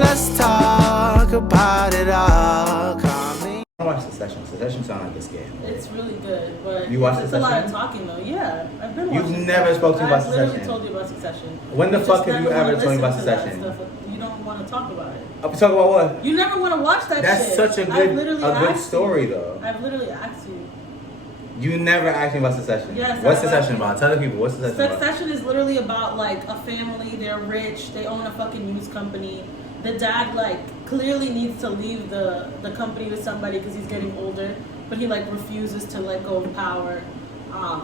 Let's talk about it all. I watched Sucession. Sucession sounds like a scam. It's really good, but you watched it's Succession? a lot of talking though. Yeah, I've been watching. You've never spoke to me about Succession. I've literally told you about Succession. When the fuck have you ever told me about to Succession? You don't want to talk about it. I'm talking about what? You never want to watch that That's shit. such a good story though. I've literally asked you. You never asked me about Succession. Yes. What's Succession about? Tell the people what's Succession about. Succession is literally about like a family. They're rich. They own a fucking news company. The dad like clearly needs to leave the company to somebody because he's getting older, but he like refuses to let go of power.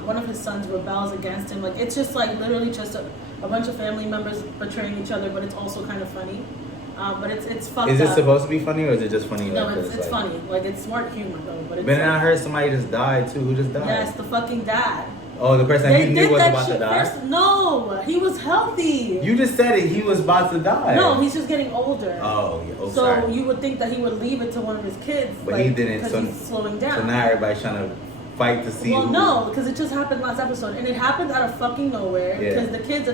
One of his sons rebels against him. Like it's just like literally just a bunch of family members betraying each other, but it's also kind of funny. But it's fucked up. Is it supposed to be funny or is it just funny? No, like, it's like, funny. Like it's smart humor though. But it's then I heard somebody just died too. Who just died? Yes, the fucking dad. Oh, the person you knew was about to die? First. No, he was healthy. You just said it. He was about to die. No, he's just getting older. Oh, yeah. Oh, so sorry. you would think that he would leave it to one of his kids. But like, he didn't. Because he's slowing down. So now everybody's trying to fight to see. Well, no, because it just happened last episode, and it happened out of fucking nowhere. Yeah. Because the kids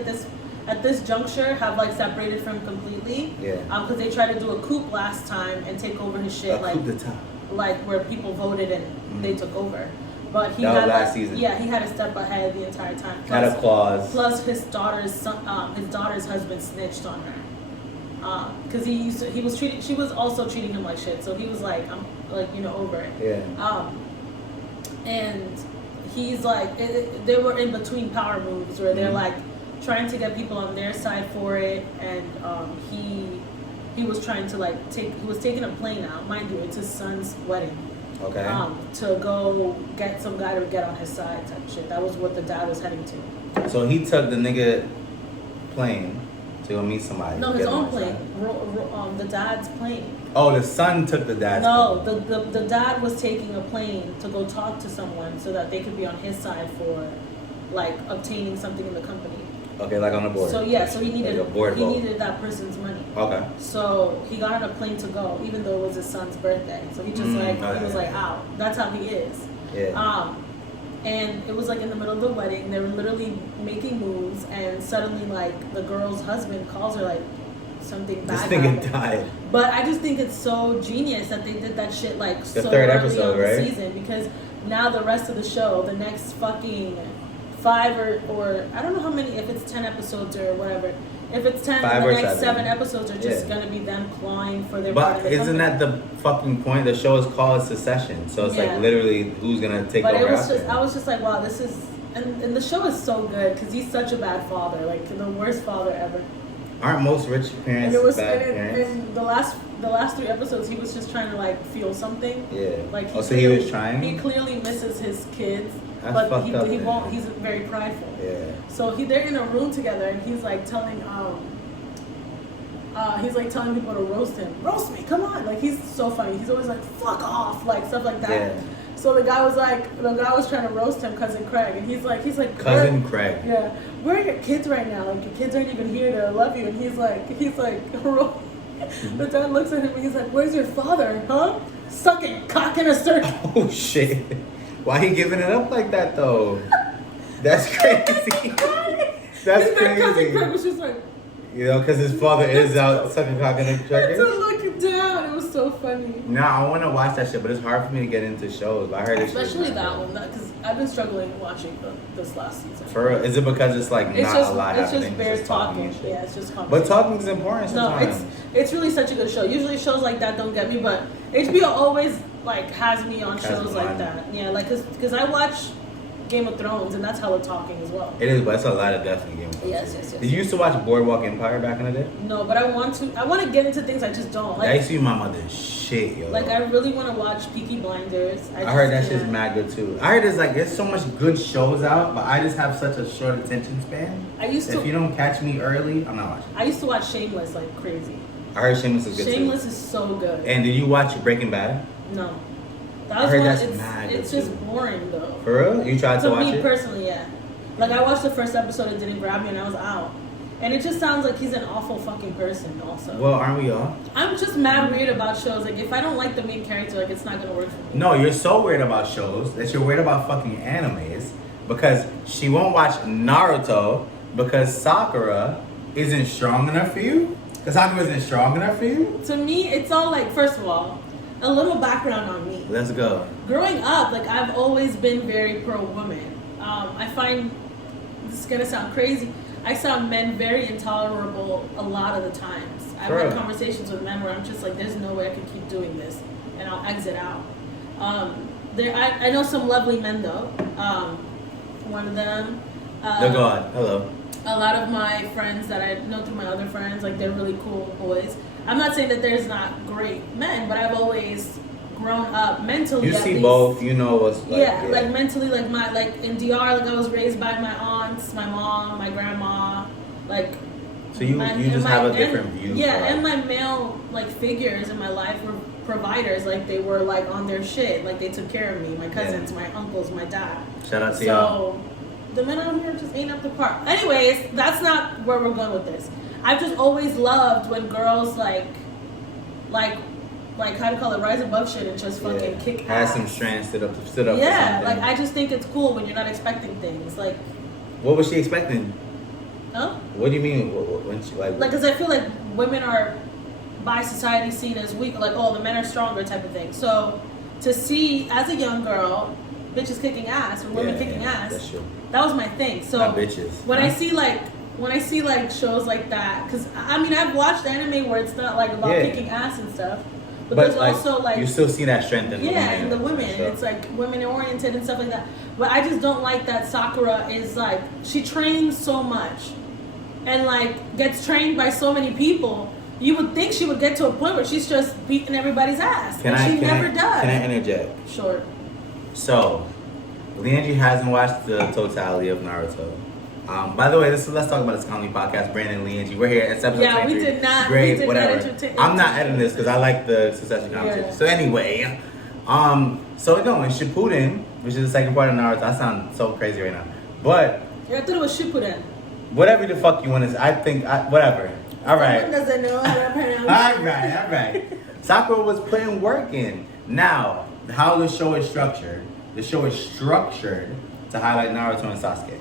at this juncture have like separated from him completely. Yeah. Because they tried to do a coup last time and take over his shit. Coup d'etat. Like where people voted and they took over. But he that had was last season. Yeah, he had a step ahead the entire time. Had a clause. Plus his daughter's husband snitched on her. Because she was also treating him like shit. So he was like, I'm like, over it. Yeah. And he's like, they were in between power moves where they're like trying to get people on their side for it, and he was trying to like he was taking a plane out, mind you, it's his son's wedding. Okay. To go get some guy to get on his side type shit. That was what the dad was heading to. So he took the nigga plane to go meet somebody. No, his own plane. The dad's plane. Oh, the son took the dad's plane. No, the dad was taking a plane to go talk to someone so that they could be on his side for like obtaining something in the company. Okay, like on the board. So yeah, so he needed like needed that person's money. Okay. So he got on a plane to go, even though it was his son's birthday. So he just he was like out. That's how he is. Yeah. And it was like in the middle of the wedding, they were literally making moves, and suddenly like the girl's husband calls her like something bad. This nigga died. But I just think it's so genius that they did that shit like the so third early episode, on the right? season, because now the rest of the show, the next fucking 5 or I don't know how many, if it's 10 episodes or whatever. If it's 10, the next 7 episodes are just gonna be them clawing for their. But isn't that the fucking point? The show is called Succession, so it's like literally who's gonna take over. But it was after just, I was just like, wow, this is, and the show is so good because he's such a bad father, like the worst father ever. Aren't most rich parents bad parents? And the last 3 episodes, he was just trying to like feel something. Yeah. Like so he was trying. He clearly misses his kids. That's but fucked up, he won't. He's very prideful. Yeah. So they're in a room together, and he's like telling people to roast him. Roast me, come on! Like he's so funny. He's always like fuck off, like stuff like that. Yeah. So the guy was trying to roast him, cousin Craig, and he's like cousin Craig. Yeah. Where are your kids right now? Like your kids aren't even here to love you. And he's like the dad looks at him and he's like, where's your father? Huh? Sucking cock in a circle. Oh shit. Why he giving it up like that though? That's crazy. That's crazy. Cousin Craig was just like, because his father is out sucking cock in a circus. To look down. It was so funny. No, I want to watch that shit, but it's hard for me to get into shows. I heard especially that one, because I've been struggling watching this last season. For real? Is it because it's like not a lot happening? It's just bare talking. And shit? Yeah, it's just but talking is important sometimes. No, it's really such a good show. Usually shows like that don't get me, but HBO always like has me on shows like that. Yeah, like because I watch Game of Thrones, and that's hella talking as well. It is, but it's a lot of death in Game of Thrones. Yes. Did you used to watch Boardwalk Empire back in the day? No, but I want to get into things I just don't. Like, I used to be my mother's shit, yo. Like I really want to watch Peaky Blinders. I heard that shit's mad good too. I heard there's so much good shows out, but I just have such a short attention span. If you don't catch me early, I'm not watching. I used to watch Shameless like crazy. I heard Shameless is good too. Shameless is so good. And did you watch Breaking Bad? No. I heard that's mad good It's just boring though. For real? You tried to watch it? Me personally, yeah. Like I watched the first episode, it didn't grab me, and I was out. And it just sounds like he's an awful fucking person also. Well, aren't we all? I'm just mad weird about shows. Like if I don't like the main character, like it's not gonna work for me. No, you're so weird about shows that you're weird about fucking animes, because she won't watch Naruto because Sakura isn't strong enough for you. Because Sakura isn't strong enough for you? To me, it's all like, first of all, a little background on me. Let's go. Growing up, like I've always been very pro-woman. I find, this is gonna sound crazy, I found men very intolerable a lot of the times. I've had conversations with men where I'm just like, there's no way I can keep doing this, and I'll exit out. I know some lovely men though. One of them. No, go on. Hello. A lot of my friends that I know through my other friends, like they're really cool boys. I'm not saying that there's not great men, but I've always grown up mentally. You see both, you know what's like. Yeah, like mentally, like in DR, like I was raised by my aunts, my mom, my grandma, like. So you just have a different view. Yeah, and my male like figures in my life were providers. Like they were like on their shit. Like they took care of me. My cousins, my uncles, my dad. Shout out to y'all. So the men out here just ain't up to par. Anyways, that's not where we're going with this. I've just always loved when girls like how to call it, rise above shit and just fucking kick ass. Had some strength, stood up for something. Yeah, like I just think it's cool when you're not expecting things. Like, what was she expecting? Huh? What do you mean when she like? Because I feel like women are by society seen as weak. Like, oh, the men are stronger type of thing. So to see as a young girl, bitches kicking ass or women kicking ass, that's true. That was my thing. So not bitches. When I see like shows like that, because I mean I've watched anime where it's not like about kicking ass and stuff, but there's like, also like you still see that strength in the women. in the women. It's like women oriented and stuff like that. But I just don't like that Sakura is like, she trains so much and like gets trained by so many people. You would think she would get to a point where she's just beating everybody's ass, she never does. Can I interject? Sure. So, Leandry hasn't watched the totality of Naruto. By the way, let's talk about this comedy podcast. Brandon and Leandry, we're here. It's episode 23. We did not. Great, whatever. I'm not editing this because I like the Sucession conversation. Yeah. So anyway, so no, in Shippuden, which is the second part of Naruto, I sound so crazy right now. But I thought it was Shippuden. Whatever the fuck you want to say, I think whatever. All right. Someone doesn't know how to pronounce. All right. Sakura was putting work in. Now, how the show is structured? The show is structured to highlight Naruto and Sasuke.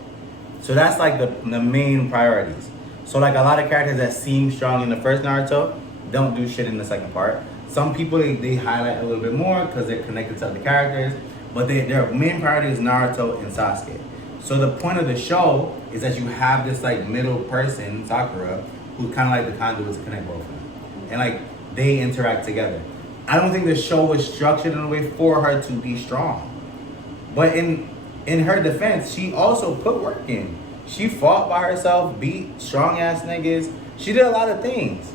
So that's like the main priorities. So like a lot of characters that seem strong in the first Naruto don't do shit in the second part. Some people they highlight a little bit more because they're connected to other characters, but their main priority is Naruto and Sasuke. So the point of the show is that you have this like middle person, Sakura, who's kind of like the conduit to connect both of them, and like they interact together. I don't think the show was structured in a way for her to be strong. But in her defense, she also put work in. She fought by herself, beat strong ass niggas. She did a lot of things.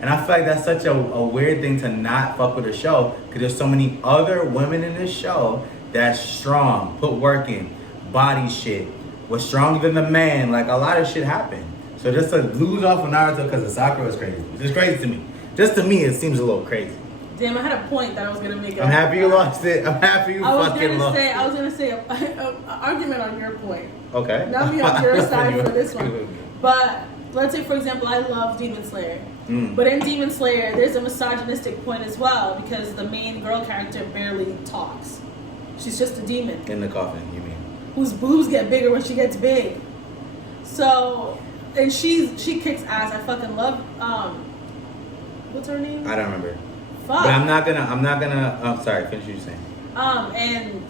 And I feel like that's such a weird thing to not fuck with the show, because there's so many other women in this show that's strong, put work in, body shit, was stronger than the man. Like a lot of shit happened. So just to lose off of Naruto because of Sakura is crazy. It's crazy to me. Just to me, it seems a little crazy. Damn, I had a point that I was gonna make. I'm happy you lost it. I'm happy you fucking lost it. I was gonna say an argument on your point. Okay. Not me on your side for this one. But let's say, for example, I love Demon Slayer. But in Demon Slayer, there's a misogynistic point as well, because the main girl character barely talks. She's just a demon. In the coffin, you mean? Whose boobs get bigger when she gets big. So, and she kicks ass. I fucking love, what's her name? I don't remember. Fuck. But I'm not gonna, sorry, finish what you're saying. And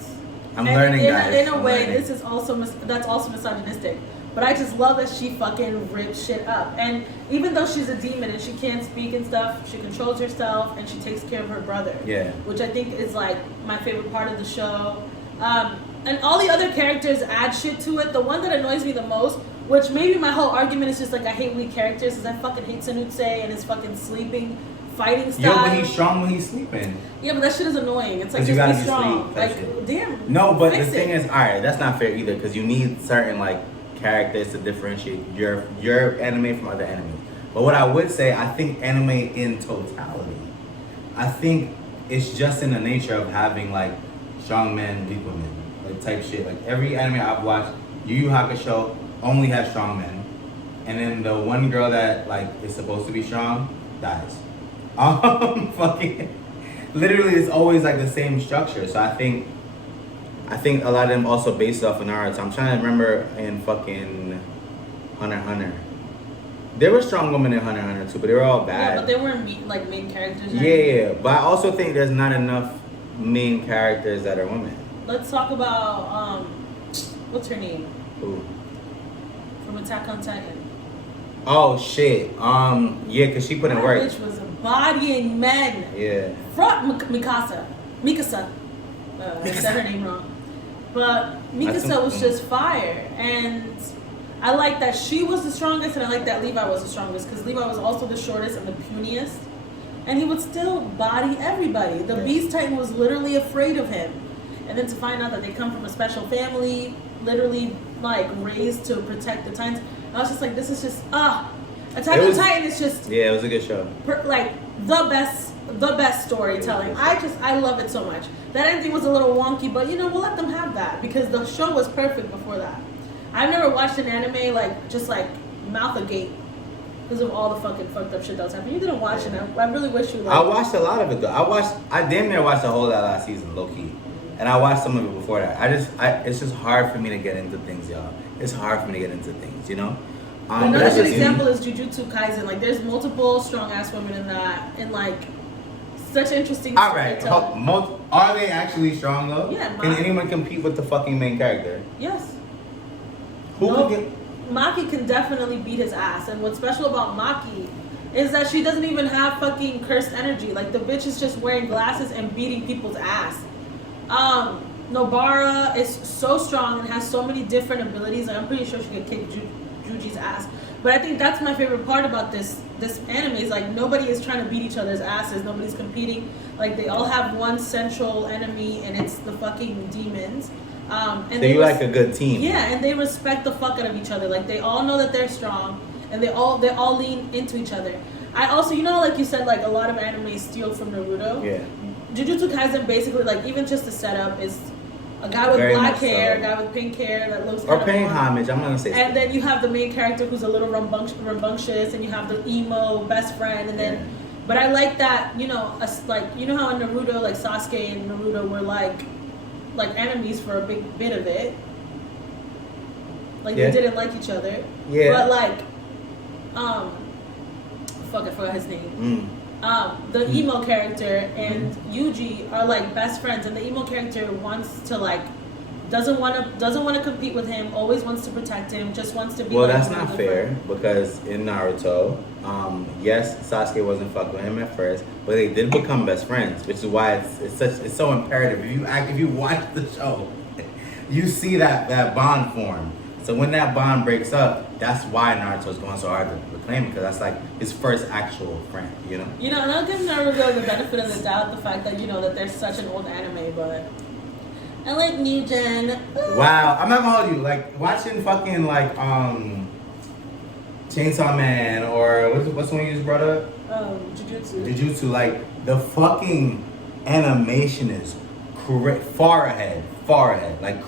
I'm learning, guys. In a way, this is also, that's also misogynistic. But I just love that she fucking rips shit up. And even though she's a demon and she can't speak and stuff, she controls herself and she takes care of her brother. Yeah. Which I think is like my favorite part of the show. And all the other characters add shit to it. The one that annoys me the most, which maybe my whole argument is just like I hate weak characters, is I fucking hate Sanutse and his fucking sleeping fighting style. Yo, but he's strong when he's sleeping. Yeah, but that shit is annoying. It's like, you just gotta be be strong. sleep, Like, shit. damn. No, but the thing is, alright, that's not fair either, because you need certain like characters to differentiate your anime from other anime. But what I would say, I think anime in totality, I think it's just in the nature of having like strong men, weak women, like type shit. Like every anime I've watched, Yu Yu Hakusho only has strong men, and then the one girl that like is supposed to be strong dies. Fucking literally, it's always like the same structure. So I think a lot of them also based off of Naruto. I'm trying to remember in fucking Hunter x Hunter. There were strong women in Hunter x Hunter too, but they were all Yeah, bad. but they weren't like main characters. Yeah, but I also think there's not enough main characters that are women. Let's talk about what's her name Ooh. from Attack on Titan. Oh shit. Yeah, cause she put in That work. bitch was bodying men. Yeah. Mikasa. I said her name wrong. But Mikasa was just fire. And I like that she was the strongest, and I like that Levi was the strongest, because Levi was also the shortest and the puniest. And he would still body everybody. The Beast Titan was literally afraid of him. And then to find out that they come from a special family, literally like raised to protect the Titans, I was just like, this is just Attack on Titan is just it was a good show. Like the best storytelling. I love it so much. That ending was a little wonky, but we'll let them have that because the show was perfect before that. I've never watched an anime just mouth agape because of all the fucking fucked up shit that was happening. You didn't watch it. I really wish you. I watched a lot of it though. I damn near watched the whole of that last season, low key, and I watched some of it before that. It's just hard for me to get into things, y'all. It's hard for me to get into things, Another good example is Jujutsu Kaisen. Like, there's multiple strong ass women in that, and such interesting. All right, are they actually strong though? Yeah. Can anyone compete with the fucking main character? Yes. Maki can definitely beat his ass, and what's special about Maki is that she doesn't even have fucking cursed energy. Like, the bitch is just wearing glasses and beating people's ass. Nobara is so strong and has so many different abilities. Like, I'm pretty sure she could kick Juji's ass. But I think that's my favorite part about this anime is nobody is trying to beat each other's asses. Nobody's competing. Like, they all have one central enemy, and it's the fucking demons. And so you like a good team. Yeah, and they respect the fuck out of each other. Like, they all know that they're strong, and they all lean into each other. I also, like you said, a lot of anime steal from Naruto. Yeah. Jujutsu Kaisen basically, even just the setup is a guy with Very black much hair, so. a guy with pink hair that looks Or paying homage, I'm gonna say. And then you have the main character who's a little rambunctious, and you have the emo best friend, and then. But I like that, how in Naruto, Sasuke and Naruto were like enemies for a big bit of it. They didn't like each other. Yeah. But I forgot his name. The emo character and Yuji are best friends, and the emo character wants to doesn't want to compete with him, always wants to protect him, just wants to be. Well, that's not fair because in Naruto, yes, Sasuke wasn't fucking with him at first, but they did become best friends, which is why it's so imperative. If you watch the show, you see that bond form. So when that bond breaks up, that's why Naruto's going so hard to reclaim it, because that's his first actual friend, and I'll give Naruto the benefit of the doubt, the fact that that they're such an old anime, but I like New Gen. Wow, I'm not gonna hold you. Watching fucking Chainsaw Man or what's the one you just brought up? Jujutsu. The fucking animation is far ahead,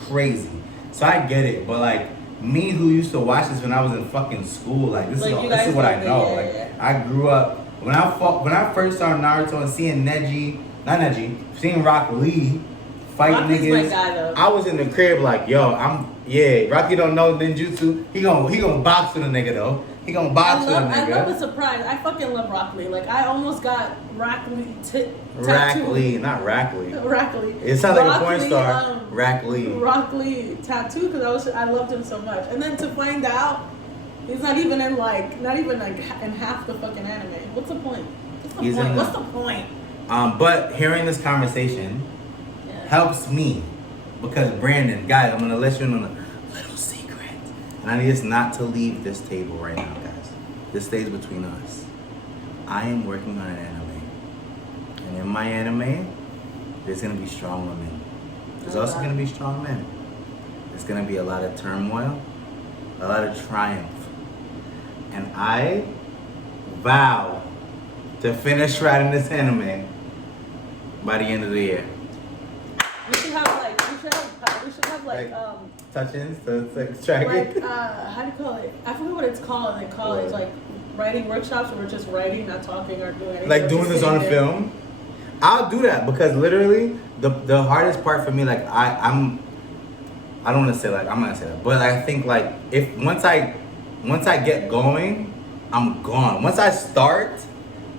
crazy. So I get it, but me who used to watch this when I was in fucking school, this is what I know. I grew up when I first saw Naruto and seeing Rock Lee fight niggas. My guy, though. I was in the crib Rocky don't know ninjutsu. He gonna box with a nigga though. He gonna box with a nigga. I love the surprise. I fucking love Rock Lee. I almost got Rock Lee tattooed. Rack Lee, not Rack Lee. Rock Lee. It sounds like a porn star. Rack Lee. Rock Lee tattoo because I loved him so much, and then to find out he's not even in in half the fucking anime. What's the point? What's the point? But hearing this conversation helps me because Brandon, guys, I'm gonna let you in on a little secret, and I need us not to leave this table right now, guys. This stays between us. I am working on an anime, and in my anime, there's gonna be strong women. There's also gonna be strong men. There's gonna be a lot of turmoil, a lot of triumph, and I vow to finish writing this anime by the end of the year. We should have touch-ins to track it. how do you call it? I forget what it's called in college. Writing workshops where we're just writing, not talking or doing anything. Doing this on film. I'll do that because literally the hardest part for me, I don't want to say I'm not gonna say that, but I think if once I get going, I'm gone. Once I start,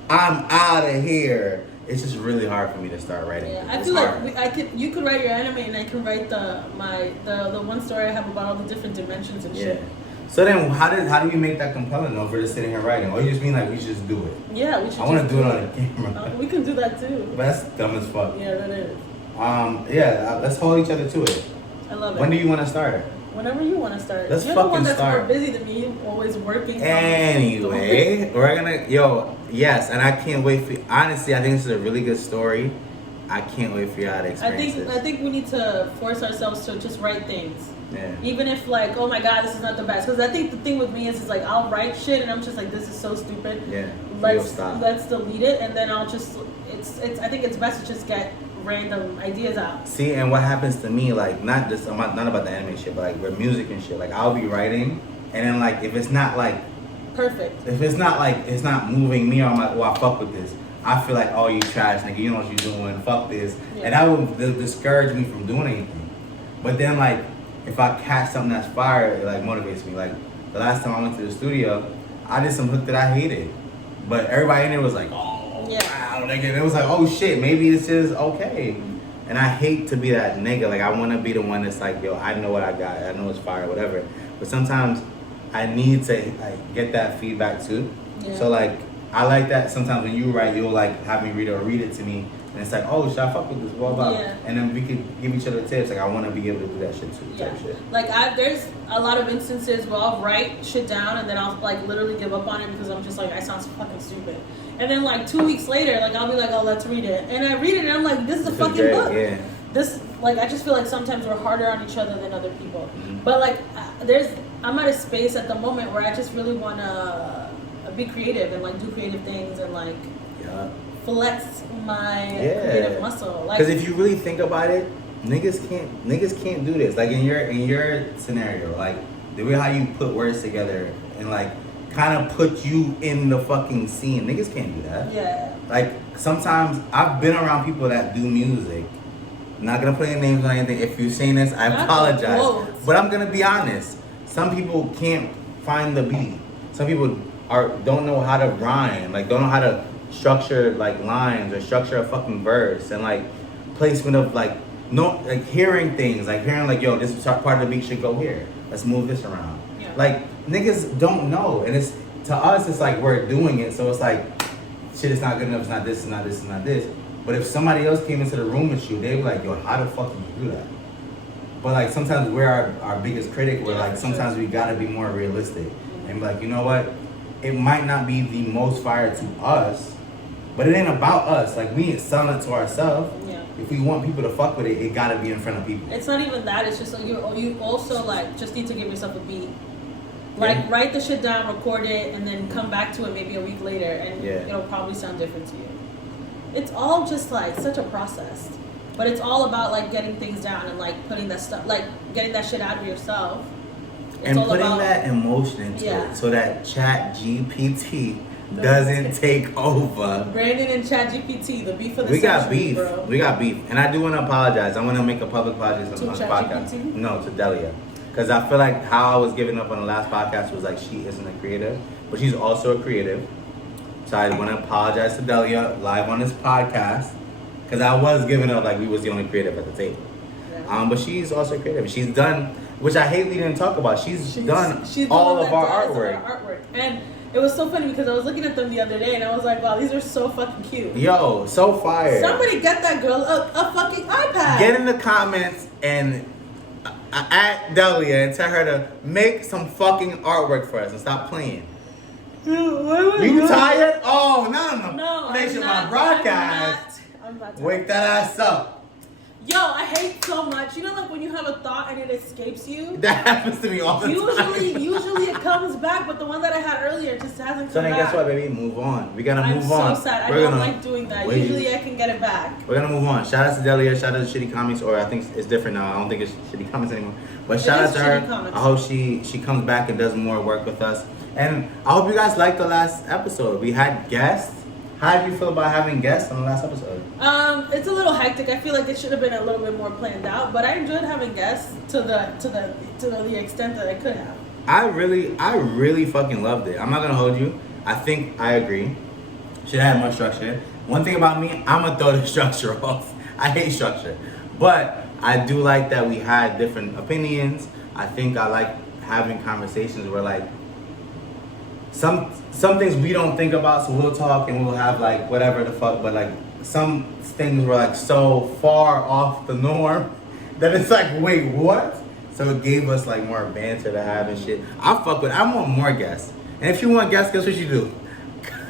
I'm out of here. It's just really hard for me to start writing. Yeah, I It's feel hard. like you could write your anime and I can write the one story I have about all the different dimensions and shit. So then, how do you make that compelling though? If we're just sitting here writing, or you just mean like we should just do it? Yeah, we should. I want to do it on the camera. We can do that too. But that's dumb as fuck. Yeah, that is. Let's hold each other to it. I love it. When do you want to start it? Whenever you want to start. Let's You're the one fucking that's start. more busy than me, always working. Anyway, we're gonna yes, and I can't wait for. Honestly, I think this is a really good story. I can't wait for y'all to experience this. I think we need to force ourselves to just write things. Yeah. Even if like, oh my god, this is not the best. Because I think the thing with me is like I'll write shit and I'm just like, this is so stupid. Yeah. Let's delete it, and then I'll just I think it's best to just get random ideas out. See, and what happens to me, like, not about the anime shit, but like with music and shit, like I'll be writing, and then like if it's not like perfect, if it's not like it's not moving me, or I'm like, oh, I fuck with this. I feel like, oh, you trash, nigga, you know what you're doing, fuck this, yeah. and that would discourage me from doing anything. But then like if I catch something that's fire, it like motivates me. Like the last time I went to the studio, I did some hook that I hated, but everybody in there was like, oh, yeah. wow, nigga, and it was like, oh shit, maybe this is okay. And I hate to be that nigga. Like I want to be the one that's like, yo, I know what I got, I know it's fire, whatever. But sometimes I need to like get that feedback too. Yeah. So like I like that. Sometimes when you write, you'll like have me read it to me. And it's like, oh, should I fuck with this? Blah, blah. Yeah. And then we could give each other tips. Like, I want to be able to do that shit too. Yeah. Type shit. Like, there's a lot of instances where I'll write shit down and then I'll, like, literally give up on it because I'm just like, I sound fucking stupid. And then, like, 2 weeks later, like, I'll be like, oh, let's read it. And I read it and I'm like, this is a fucking book. Yeah. This, like, I just feel like sometimes we're harder on each other than other people. Mm-hmm. But, like, I'm at a space at the moment where I just really want to be creative and, like, do creative things and, like, flex my creative muscle. Like, because if you really think about it, niggas can't do this. Like in your scenario, like the way how you put words together and like kind of put you in the fucking scene, niggas can't do that. Yeah. Like sometimes I've been around people that do music. I'm not gonna put any names on anything. If you're saying this, I apologize. But I'm gonna be honest. Some people can't find the beat. Some people don't know how to rhyme. Like don't know how to structure like lines or structure a fucking verse and like placement of like hearing things, like hearing like, yo, this part of the beat should go here. Let's move this around. Yeah. Like niggas don't know, and it's to us it's like we're doing it, so it's like shit, it's not good enough, it's not this, it's not this, it's not this. But if somebody else came into the room with you, they'd be like, yo, how the fuck did you do that? But like sometimes we're our biggest critic. We're like sometimes we gotta be more realistic and be like, you know what? It might not be the most fire to us, but it ain't about us. Like we ain't selling it to ourselves. Yeah. If we want people to fuck with it, it gotta be in front of people. It's not even that. It's just like you also like just need to give yourself a beat. Like write the shit down, record it, and then come back to it maybe a week later, and it'll probably sound different to you. It's all just like such a process, but it's all about like getting things down and like putting that stuff, like getting that shit out of yourself. It's and all putting about that emotion into it, so that Chat GPT doesn't take over. Brandon and Chat GPT, the beef of the We got century, beef. bro. We got beef, and I do want to apologize. I want to make a public apology on this podcast. ChatGPT? No, to Delia, because I feel like how I was giving up on the last podcast was like she isn't a creative, but she's also a creative. So I want to apologize to Delia live on this podcast, because I was giving up like we was the only creative at the table. Yeah. But she's also creative. She's done, which I hate we didn't talk about. She's done all of our artwork. And it was so funny because I was looking at them the other day and I was like, wow, these are so fucking cute. Yo, so fire. Somebody get that girl a fucking iPad. Get in the comments and at Delia and tell her to make some fucking artwork for us and stop playing. You tired? Oh, no. Nation, my broadcast. I'm about to wake that ass up. Yo, I hate so much. You know, like when you have a thought and it escapes you? That happens to me all the time. Usually it comes back, but the one that I had earlier just hasn't come So then back. guess what, baby? Move on. We gotta move on. I'm so sad. I don't like doing that. Usually I can get it back. We're gonna move on. Shout out to Delia. Shout out to Shitty Comics, or I think it's different now. I don't think it's Shitty Comics anymore. But shout out to her. Comics. I hope she comes back and does more work with us. And I hope you guys liked the last episode. We had guests. How did you feel about having guests on the last episode? It's a little hectic. I feel like it should have been a little bit more planned out, but I enjoyed having guests to the extent that I could have. I really fucking loved it. I'm not gonna hold you. I think I agree. Should have had more structure. One thing about me, I'm gonna throw the structure off. I hate structure, but I do like that we had different opinions. I think I like having conversations where like some things we don't think about, so we'll talk and we'll have like whatever the fuck, but like some things were like so far off the norm that it's like, wait, what? So it gave us like more banter to have and shit. I want more guests. And if you want guests, guess what you do?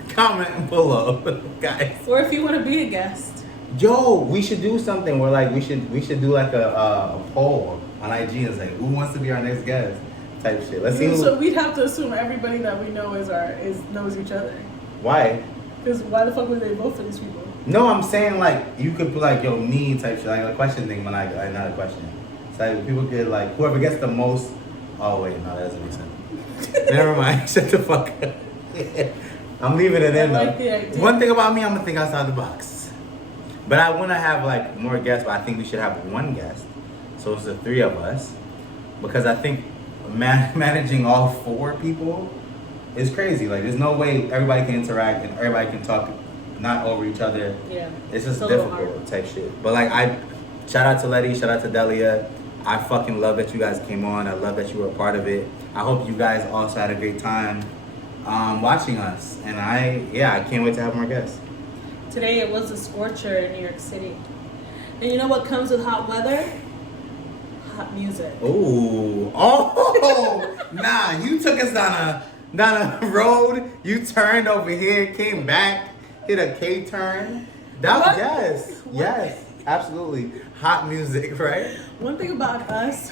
Comment below, guys. Or if you want to be a guest. Yo, we should do something where like we should do like a poll on IG and say who wants to be our next guest type shit. Let's see. So we'd have to assume everybody that we know knows each other. Why? Because why the fuck would they vote for these people? No, I'm saying like you could put like yo me type shit, like a question thing when I not a question. So like, people could like whoever gets the most. Oh wait, no, that doesn't make sense. Never mind. Shut the fuck up. I'm leaving it in like though. One thing about me, I'm gonna think outside the box. But I want to have like more guests. But I think we should have one guest, so it's the three of us, because I think managing all four people is crazy. Like, there's no way everybody can interact and everybody can talk, not over each other. Yeah, it's just difficult type shit. But like, shout out to Letty, shout out to Delia. I fucking love that you guys came on. I love that you were a part of it. I hope you guys also had a great time watching us. And I can't wait to have more guests. Today it was a scorcher in New York City. And you know what comes with hot weather? Hot music. Ooh. Nah, you took us down a road. You turned over here, came back, hit a K-turn. Yes, absolutely. Hot music, right? One thing about us,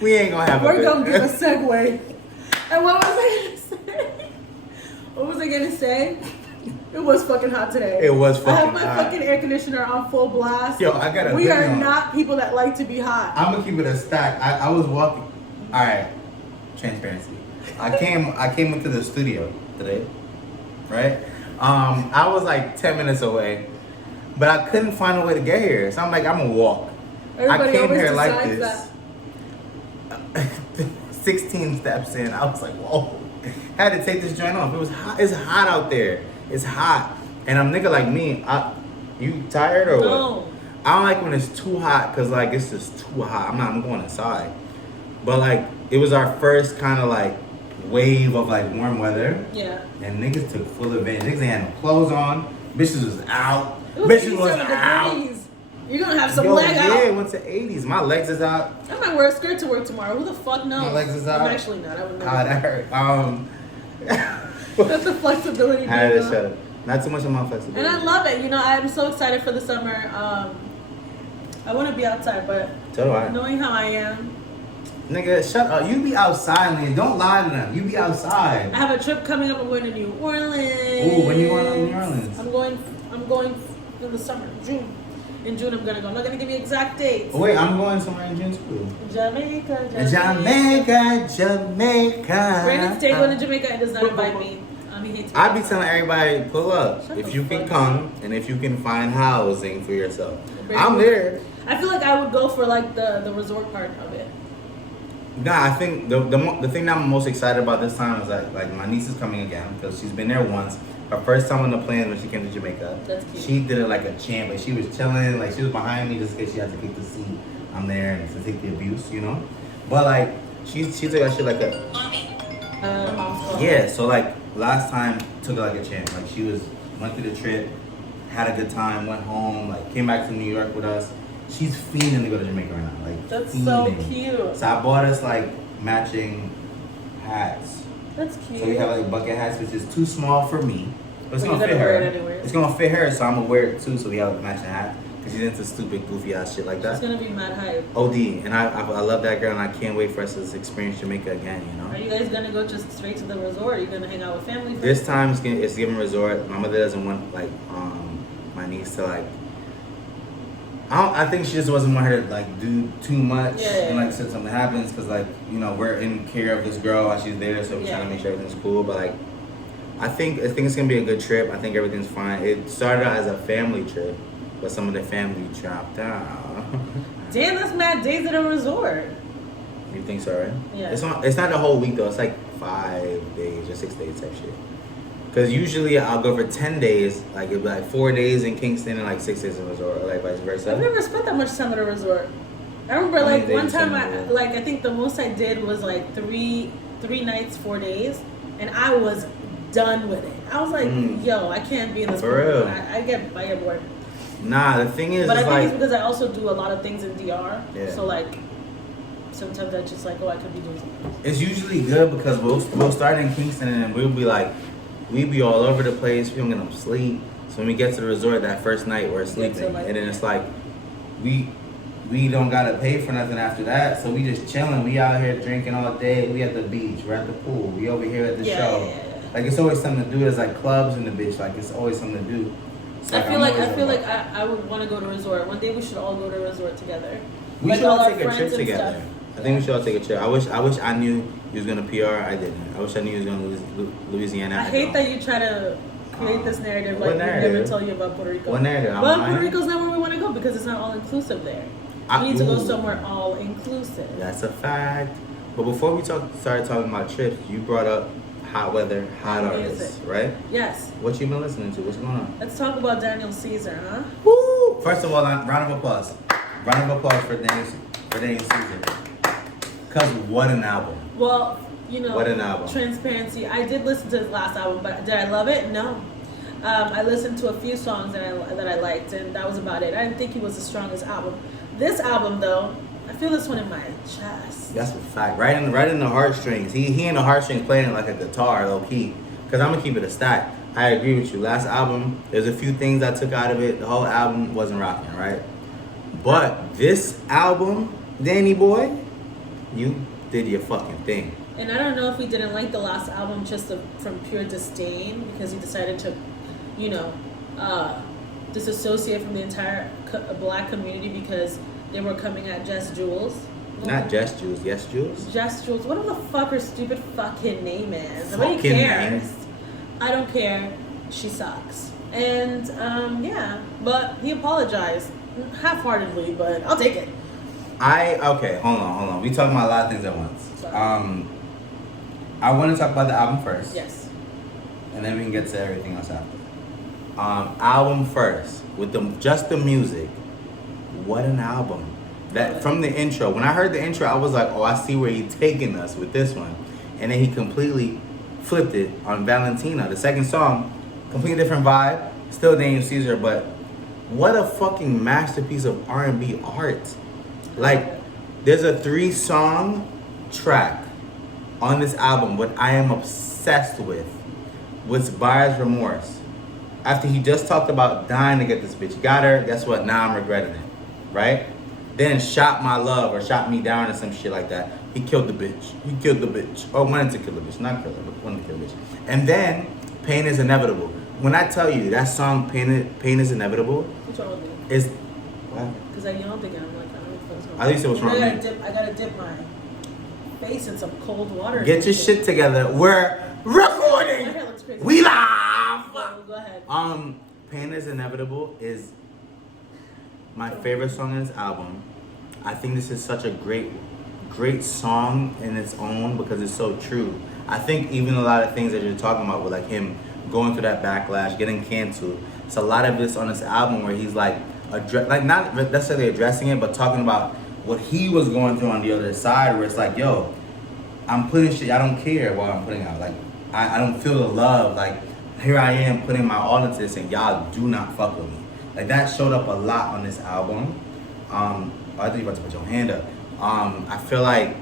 we ain't gonna have we're gonna give a segue. And what was I gonna say? It was fucking hot today. It was fucking hot. I have my fucking air conditioner on full blast. Yo, I got a We are not people that like to be hot. I'm gonna keep it a stack. I was walking. All right, transparency. I came into the studio today, right? I was like 10 minutes away, but I couldn't find a way to get here. So I'm like, I'm gonna walk. Everybody I came always here like decides this. 16 steps in, I was like, whoa. Had to take this joint off. It was hot. It's hot out there. It's hot. And I'm nigga like me. You tired or No. what? I don't like when it's too hot because like it's just too hot. I'm going inside. But like it was our first kind of like wave of like warm weather. Yeah. And niggas took full advantage. Niggas ain't had no clothes on. Bitches was out. It was Bitches was 87 out. degrees. You're gonna have some Yo, leg out. Yeah, it went to 80s. My legs is out. I might wear a skirt to work tomorrow. Who the fuck knows? My legs is out. I'm actually not. I would never. That hurt. That's the flexibility. I had to shut up. Not too much of my flexibility. And I love it. You know, I'm so excited for the summer. I want to be outside, but So do I. knowing how I am, Nigga, shut up. You be outside, man. Don't lie to them. You be outside. I have a trip coming up. I'm going to New Orleans. Ooh, when you going to New Orleans? I'm going in the summer, June. In June, I'm gonna go. I'm not gonna give you exact dates. Oh, wait, I'm going somewhere in June too. Jamaica. Brandon stayed going to Jamaica and does not invite me. He hates me. I be telling everybody, pull up. Shut if the you can fuck come and if you can find housing for yourself. Brandon, I'm there. I feel like I would go for like the resort part of it. Nah, I think the thing that I'm most excited about this time is that like my niece is coming again because she's been there once. Her first time on the plane when she came to Jamaica. That's cute. She did it like a champ. Like she was chilling. Like she was behind me just in case she had to keep the seat. I'm there and to take the abuse, you know. But like she took that shit like a yeah. So like last time took it like a champ. Like she went through the trip, had a good time, went home, like came back to New York with us. She's fiending to go to Jamaica right now. Like That's fiending. so cute. So I bought us like matching hats. That's cute. So we have like bucket hats, which is too small for me. But it's But gonna you're fit gonna wear her. it anyways. It's gonna fit her, so I'm gonna wear it too. So we have a matching hat because she's into stupid, goofy ass shit like It's that. gonna be mad hype. OD, and I love that girl, and I can't wait for us to experience Jamaica again. You know. Are you guys gonna go just straight to the resort? Are you gonna hang out with family? First? This time it's giving resort. My mother doesn't want like my niece to like. I think she just doesn't want her to like do too much and like said something happens because like you know we're in care of this girl while she's there, so we're trying to make sure everything's cool. But like I think it's gonna be a good trip. I think everything's fine. It started out as a family trip, but some of the family dropped out. Damn, that's mad days at a resort. You think so, right? Yeah. It's not the whole week though. It's like 5 days or 6 days type shit. Because usually I'll go for 10 days, like it'd be like 4 days in Kingston and like 6 days in resort, or like vice versa. I've never spent that much time at a resort. I remember like one time I think the most I did was like three nights, 4 days, and I was done with it. I was like, yo, I can't be in this For real. I get bored. Nah, the thing is, But I think like, it's because I also do a lot of things in DR. Yeah. So like sometimes I just like, oh, I could be doing something else. it's usually good because we'll start in Kingston and we'll be like, we be all over the place. We don't get no sleep. So when we get to the resort that first night, we're sleeping, like, and then it's like we don't gotta pay for nothing after that. So we just chilling. We out here drinking all day. We at the beach. We're at the pool. We over here at the show. Yeah. Like it's always something to do. There's like clubs in the beach. Like it's always something to do. I feel like I would want to go to a resort. One day we should all go to a resort together. We Like should all our take a friends trip and together. stuff. I think we should all take a trip. I wish I knew you was gonna PR. I didn't. I wish I knew you was gonna Louisiana. I hate that you try to create this narrative What like we never narrative? told you about Puerto Rico. What narrative? I'm But lying? Puerto Rico's not where we want to go because it's not all inclusive there. We need to go somewhere all inclusive. That's a fact. But before we started talking about trips, you brought up hot weather, hot artists, Music. right? Yes. What you been listening to? What's going on? Let's talk about Daniel Caesar, huh? Woo! First of all, round of applause. Round of applause for Daniel Caesar. Cause what an album. Well, you know, What an album. Transparency. I did listen to his last album, but did I love it? No. I listened to a few songs that I liked, and that was about it. I didn't think he was the strongest album. This album, though, I feel this one in my chest. That's a fact. Right in the heartstrings. He in the heartstrings playing it like a guitar, low key. Cause I'm gonna keep it a stack. I agree with you. Last album, there's a few things I took out of it. The whole album wasn't rocking, right? But this album, Danny boy, you did your fucking thing. And I don't know if we didn't like the last album just from pure disdain because he decided to, you know, disassociate from the entire black community because they were coming at Just Jules. Not Just Jules, yes Jules. Just Jules. Whatever the fuck her stupid fucking name is. Nobody Fucking cares. name. I don't care. She sucks. And yeah, but he apologized half-heartedly, but I'll take it. Okay, hold on. We talking about a lot of things at once. Sorry. I want to talk about the album first. Yes. And then we can get to everything else after. Album first with just the music. What an album! That from the intro. When I heard the intro, I was like, "Oh, I see where he's taking us with this one." And then he completely flipped it on Valentina. The second song, completely different vibe. Still Daniel Caesar, but what a fucking masterpiece of R&B art! Like, there's a 3-song track on this album, what I am obsessed with, was Buyer's Remorse. After he just talked about dying to get this bitch, got her, guess what? Now I'm regretting it, right? Then Shot My Love or Shot Me Down or some shit like that. He killed the bitch. Or wanted to kill the bitch, not kill her, but wanted to kill the bitch. And then Pain Is Inevitable. When I tell you that song, Pain Is Inevitable, What's wrong with me? is what? Because I yelled again. I'm like, I don't know what's wrong. At least it was wrong. I gotta dip my face in some cold water. Get your shit together. We're recording. My hair looks crazy. We live. Go ahead. Pain Is Inevitable is my favorite song on this album. I think this is such a great song in its own because it's so true. I think even a lot of things that you're talking about with like him going through that backlash, getting canceled. It's a lot of this on this album where he's like not necessarily addressing it, but talking about what he was going through on the other side, where it's like, yo, I'm putting shit, I don't care what I'm putting out. Like, I don't feel the love. Like, here I am putting my all into this and y'all do not fuck with me. Like, that showed up a lot on this album. I think you're about to put your hand up. I feel like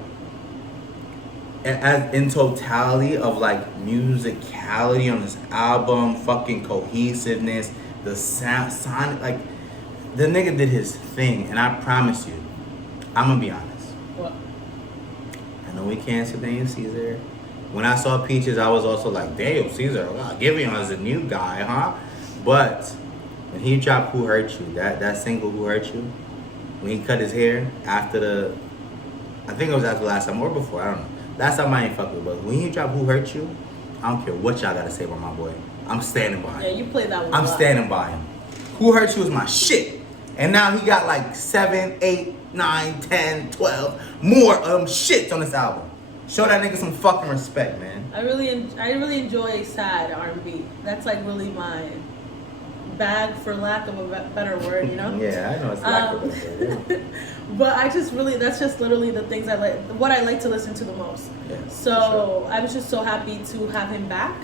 as in totality of like musicality on this album, fucking cohesiveness, the sound, like the nigga did his thing, and I promise you, I'm gonna be honest. What? I know we canceled Daniel Caesar. When I saw Peaches, I was also like, Daniel Caesar, wow, Giveon is a new guy, huh? But when he dropped Who Hurt You, that single Who Hurt You, when he cut his hair after I think it was after the last time or before, I don't know. Last time I ain't fuck with, but when he dropped Who Hurt You, I don't care what y'all gotta say about my boy. I'm standing by him. Yeah, you played that one. I'm standing by him. Who Hurt You is my shit. And now he got like 7, 8, 9, 10, 12 more of them shits on this album. Show that nigga some fucking respect, man. I really enjoy sad R&B. That's like really my bag, for lack of a better word, you know? Yeah, I know it's lack of a word. But I just really, that's just literally the things I like, what I like to listen to the most. Yeah, so sure. I was just so happy to have him back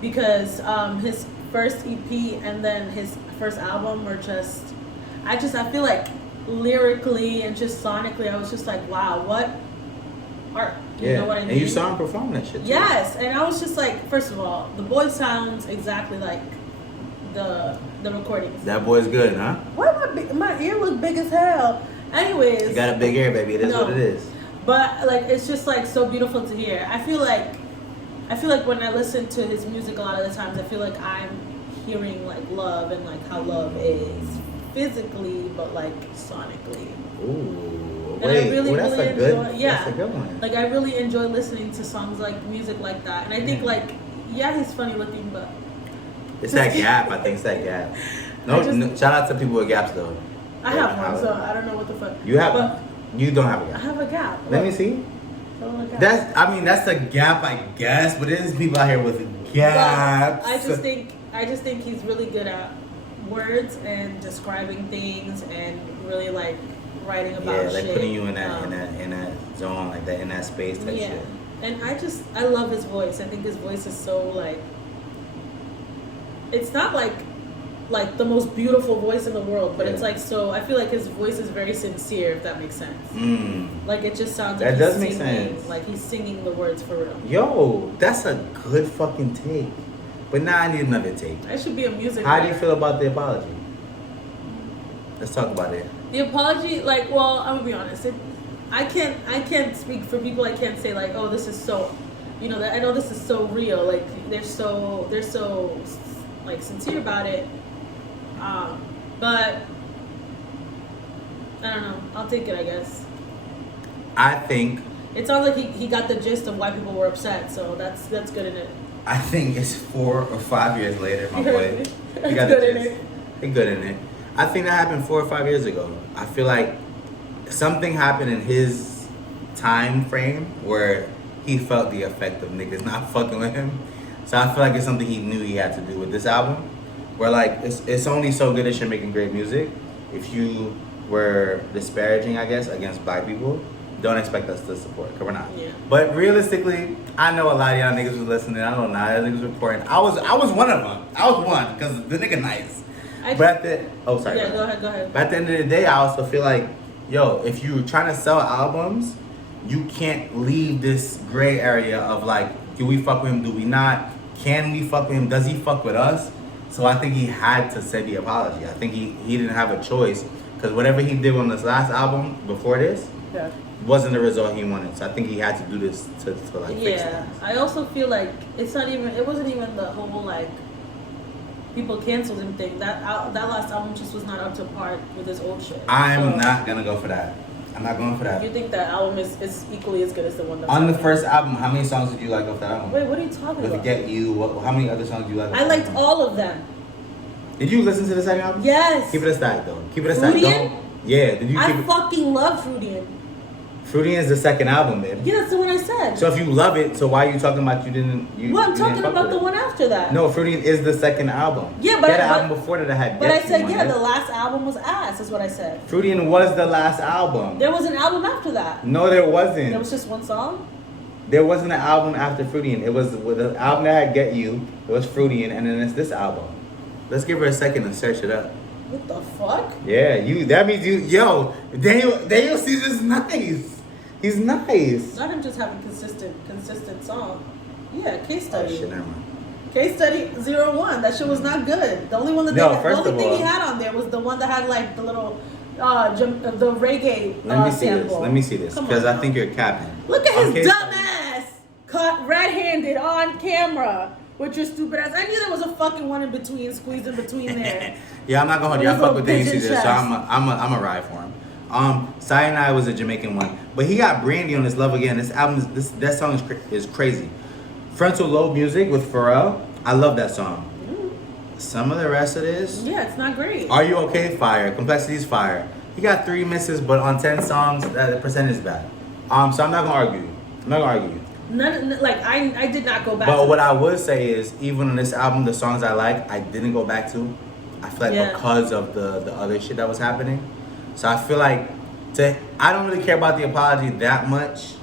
because his first EP and then his first album were just, I feel like lyrically and just sonically, I was just like, wow, what art? You know what I mean? And you saw him perform that shit too. Yes, and I was just like, first of all, the boy sounds exactly like the recordings. That boy's good, huh? Why my ear look big as hell? Anyways, You got a big ear, baby. It is what it is. But like, it's just like so beautiful to hear. I feel like when I listen to his music, a lot of the times I feel like I'm hearing like love and like how love is physically, but like sonically. Ooh, And I really, that's really a good, enjoy, yeah. That's a good one. Like I really enjoy listening to songs like music like that, and I think like, yeah, he's funny looking, but It's that gap. I think it's that gap. No, shout out to people with gaps though. I have one, so I don't know what the fuck. You have, but you don't have a I gap. have a gap. Let me see. Look. That's a gap, I guess. But there's people out here with gaps. But I just think he's really good at words and describing things and really like writing about like shit. putting you in that zone, like that, in that space type shit. And I love his voice. I think his voice is so like, it's not like the most beautiful voice in the world, but it's like, so I feel like his voice is very sincere, if that makes sense. Like it just sounds like that does he's make singing, sense. like he's singing the words for real. Yo, that's a good fucking take. But now I need another take. I should be a music How do writer. you feel about the apology? Let's talk about it. The apology, like, well, I'm gonna be honest. I can't speak for people. I can't say like, oh, this is so, I know this is so real. Like they're so like sincere about it. But I don't know. I'll take it, I guess. I think It sounds like he got the gist of why people were upset. So that's good in it. I think it's 4 or 5 years later, my You boy. heard me? You got Good the in gist. it. He good in it. I think that happened 4 or 5 years ago. I feel like something happened in his time frame where he felt the effect of niggas not fucking with him. So I feel like it's something he knew he had to do with this album. Where like it's only so good that you're making great music. If you were disparaging, I guess, against black people, don't expect us to support, because we're not. Yeah. But realistically, I know a lot of y'all niggas was listening. I know a lot of niggas reporting. I was one of them. I was one, because the nigga nice. But at the Yeah, go ahead. But at the end of the day, I also feel like, yo, if you're trying to sell albums, you can't leave this gray area of like, do we fuck with him? Do we not? Can we fuck with him? Does he fuck with us? So I think he had to say the apology. I think he didn't have a choice, because whatever he did on this last album before this wasn't the result he wanted. So I think he had to do this to like fix Yeah, things. I also feel like it wasn't even the whole like people canceled him thing. That last album just was not up to par with his old shit. I'm not gonna go for that. I'm not going for that. You think that album is equally as good as the one that On the first album, how many songs did you like off that album? Wait, what are you talking With about? Get You, how many other songs do you like? off I that liked album? all of them. Did you listen to the second album? Yes. Keep it a stack though. Keep it a stack. Fruitian? Don't. Yeah. Did you keep I it? fucking love Fruitian. Fruitian is the second album, babe. Yeah, that's the one I said. So if you love it, so why are you talking about you didn't? Well, I'm you talking didn't fuck about with the it? one after that. No, Fruitian is the second album. Yeah, but the album before that I had. But I Get said You on yeah, it. the last album was ass. Is what I said. Fruitian was the last album. There was an album after that. No, there wasn't. There was just one song. There wasn't an album after Fruitian. It was with the album that had Get You. It was Fruitian, and then it's this album. Let's give her a second and search it up. What the fuck? Yeah, that means yo, Daniel Caesar's nice. He's nice. Not him just having consistent song. Yeah, Case Oh Study. shit, never mind. Case Study 01. That shit was not good. The only one that No, the first only of thing all- he had on there was the one that had like the little the reggae Let me see sample. this. Let me see this, Come because on, I think you're capping. Look at On his Case dumb Study- ass caught red-handed on camera with your stupid ass. I knew there was a fucking one in between, squeezed in between there. Yeah, I'm not gonna hold you. I With fuck little with Daniel pigeon Caesar, so chest. I'm a ride for him. Cyanide was a Jamaican one, but he got Brandy on this Love Again. This album, that song is crazy. Frontal Lobe Music with Pharrell. I love that song. Some of the rest of this. Yeah, it's not great. Are You Okay? Fire. Complexity's fire. He got 3 misses, but on 10 songs, that percentage is bad. So I'm not gonna argue. I did not go back. But to what this. I would say is, even on this album, the songs I like, I didn't go back to. I feel like because of the other shit that was happening. So I feel like I don't really care about the apology that much.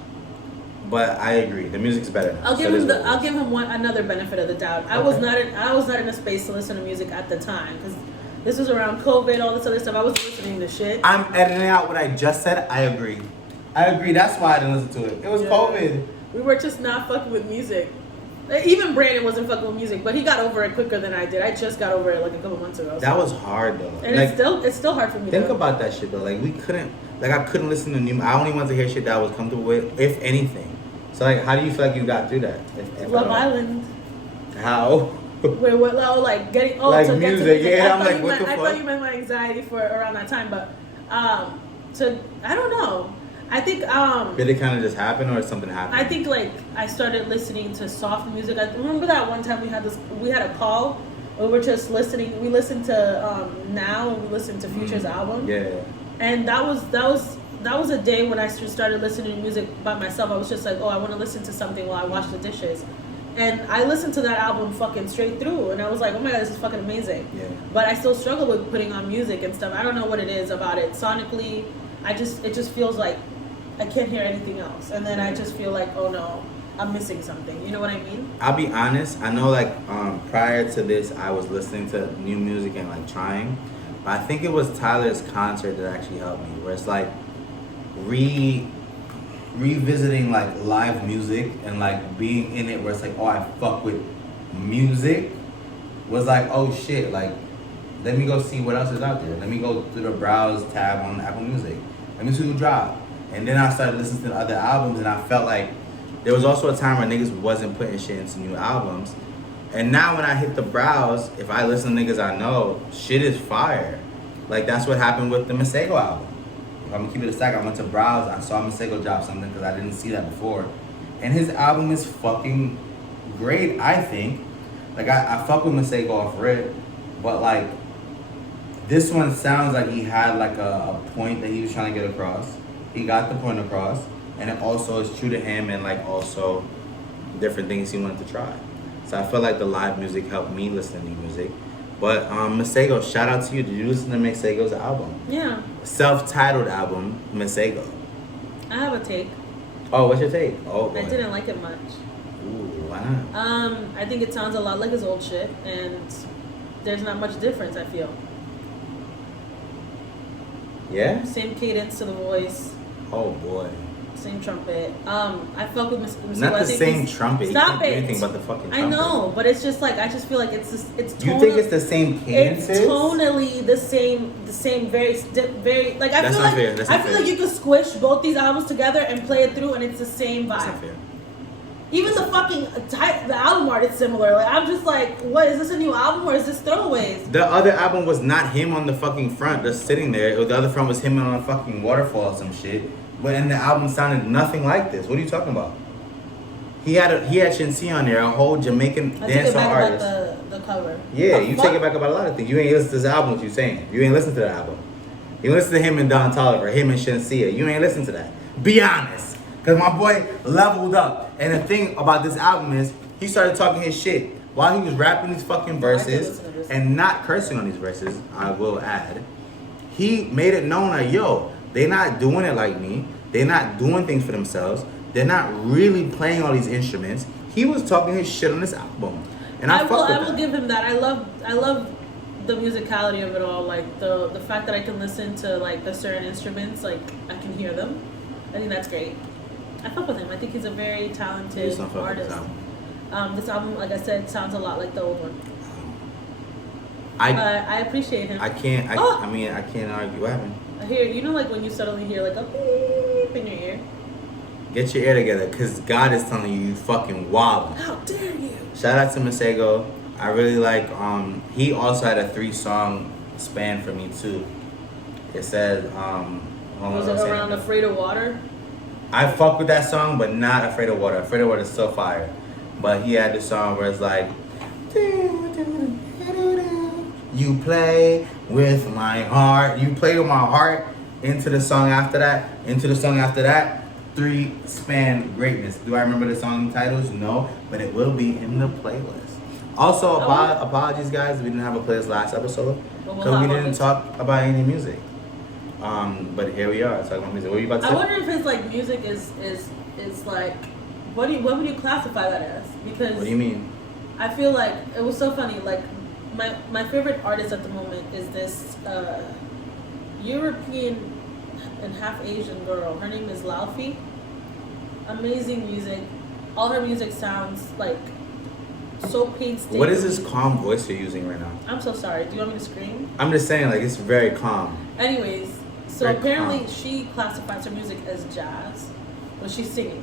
But I agree, the music's better now. I'll give him another benefit of the doubt. I was not in a space to listen to music at the time because this was around COVID, all this other stuff. I wasn't listening to shit. I'm editing out what I just said. I agree. That's why I didn't listen to it. It was COVID. We were just not fucking with music. Even Brandon wasn't fucking with music, but he got over it quicker than I did. I just got over it like a couple months ago. That was hard though. And it's still hard for me. Think about that shit though. Like I couldn't listen to new. I only wanted to hear shit that I was comfortable with, if anything. So like, how do you feel like you got through that? If Love Island. How? Where what? Like getting like to music. Get to music. Yeah, I'm like, what the fuck? I thought you meant my anxiety for around that time, but I don't know. I think did it kind of just happen or something happened? I think like I started listening to soft music. I remember that one time we had a call. We were just listening. We listened to Now. We listened to Future's album. Yeah. And that was a day when I started listening to music by myself. I was just like, oh, I want to listen to something while I wash the dishes. And I listened to that album fucking straight through, and I was like, oh my god, this is fucking amazing. Yeah. But I still struggle with putting on music and stuff. I don't know what it is about it. Sonically, it just feels like I can't hear anything else. And then I just feel like, oh no, I'm missing something. You know what I mean? I'll be honest. I know like prior to this, I was listening to new music and like trying. But I think it was Tyler's concert that actually helped me, where it's like revisiting like live music and like being in it, where it's like, oh, I fuck with music, was like, oh shit, like let me go see what else is out there. Let me go through the browse tab on Apple Music. Let me see who dropped. And then I started listening to other albums, and I felt like there was also a time where niggas wasn't putting shit into new albums. And now when I hit the browse, if I listen to niggas I know, shit is fire. Like that's what happened with the CMIYGL album. If I'm gonna keep it a stack, I went to browse, I saw CMIYGL drop something because I didn't see that before. And his album is fucking great, I think. Like I fuck with CMIYGL off rip, but like this one sounds like he had like a point that he was trying to get across. He got the point across, and it also is true to him and like also different things he wanted to try. So I feel like the live music helped me listen to new music. But CMIYGL, shout out to you. Did you listen to CMIYGL's album? Yeah. Self-titled album, CMIYGL. I have a take. Oh, what's your take? Oh, I didn't like it much. Ooh, why not? I think it sounds a lot like his old shit, and there's not much difference, I feel. Yeah? Same cadence to the voice. Oh boy. Same trumpet. I fuck with Mr. Not the same trumpet. Stop it. Anything but the fucking trumpet. I know, but it's just like I just feel like it's tonally. You think it's the same cadences? It's tonally the same, very like I That's feel not like fair. That's I not feel fair. like you could squish both these albums together and play it through, and it's the same vibe. That's not fair. Even the fucking the album art is similar. Like I'm just like, what is this a new album or is this throwaways? The other album was not him on the fucking front, just sitting there. The other front was him on a fucking waterfall or some shit. But and the album sounded nothing like this. What are you talking about? He had Shinsi on there, a whole Jamaican dancehall artist. About the cover. Yeah, you take it back about a lot of things. You ain't listen to this album. What you saying? You ain't listen to the album. You listen to him and Don Toliver, him and Shinsia. You ain't listen to that. Be honest, because my boy leveled up. And the thing about this album is he started talking his shit while he was rapping these fucking verses and not cursing on these verses. I will add, he made it known that yo, they not doing it like me. They're not doing things for themselves. They're not really playing all these instruments. He was talking his shit on this album, and I will give him that. I love the musicality of it all. Like the fact that I can listen to like the certain instruments, like I can hear them. I think that's great. I fuck with him. I think he's a very talented artist. This album, like I said, sounds a lot like the old one. I appreciate him. I can't argue. What happened? I hear, you know, like when you suddenly hear like a beep in your ear. Get your ear together, cause God is telling you fucking wild. How dare you? Shout out to CMIYGL. I really like. He also had a 3-song span for me too. It said, Was it around Afraid of Water? I fuck with that song, but not Afraid of Water. Afraid of Water is so fire. But he had the song where it's like. You play with my heart. You play with my heart into the song after that. Into the song after that. 3 span greatness. Do I remember the song titles? No, but it will be in the playlist. Also, apologies guys, we didn't have a playlist last episode because we didn't talk about any music. But here we are talking about music. What are you about to say? I wonder if his like music is like what would you classify that as? Because what do you mean? I feel like it was so funny. Like my favorite artist at the moment is this European and half Asian girl. Her name is Laufey. Amazing music. All her music sounds like so painstaking. What is this calm voice you're using right now? I'm so sorry. Do you want me to scream? I'm just saying, like, it's very calm. Anyways, so Very apparently calm. she classifies her music as jazz when she's singing.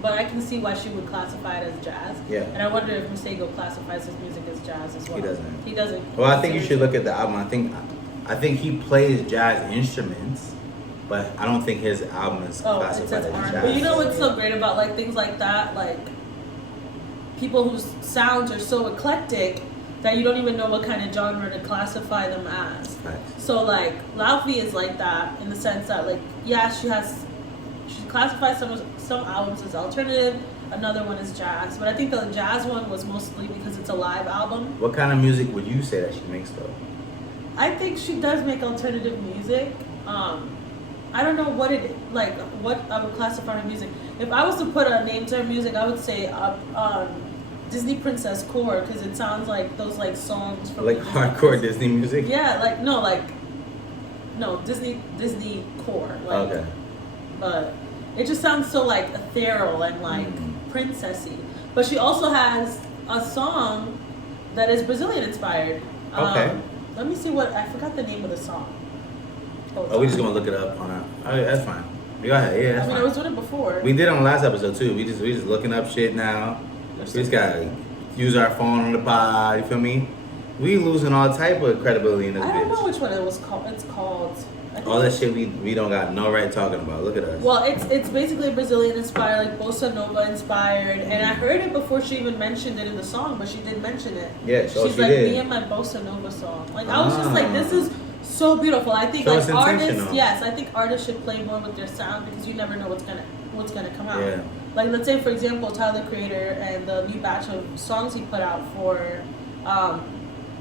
But I can see why she would classify it as jazz. Yeah. And I wonder if CMIYGL classifies his music as jazz as well. He doesn't. He doesn't. Well, I think you should look at the album. I think he plays jazz instruments, but I don't think his album is Oh, it classified says as R&B. jazz. But you know what's so great about like things like that? Like people whose sounds are so eclectic that you don't even know what kind of genre to classify them as. Right. So like Laufey is like that in the sense that like yeah she classifies some albums as alternative, another one is jazz. But I think the jazz one was mostly because it's a live album. What kind of music would you say that she makes though? I think she does make alternative music. I don't know what I would classify her music. If I was to put a name to her music, I would say Disney Princess Core because it sounds like those like songs from Like the hardcore Disney music? Yeah, Disney Core. Like, Okay. But it just sounds so like ethereal and like princessy. But she also has a song that is Brazilian inspired. Okay. Let me see I forgot the name of the song. Oh, we just gonna look it up on our. Oh, yeah, that's fine. Go ahead. Yeah, that's I fine. was doing it before. We did on the last episode too. We just looking up shit now. We just gotta use our phone on the pod. You feel me? We losing all type of credibility in this I don't know bitch. which one it was called. It's called. I think All that shit we don't got no right talking about. Look at us. Well, it's basically Brazilian inspired, like bossa nova inspired, and I heard it before she even mentioned it in the song, but she did mention it. Yeah, so she's she like did. me and my bossa nova song. Like I was just like, this is so beautiful. I think So like it's artists, intentional. yes, I think artists should play more with their sound because you never know what's gonna come out. Yeah. Like let's say for example, Tyler Creator and the new batch of songs he put out for,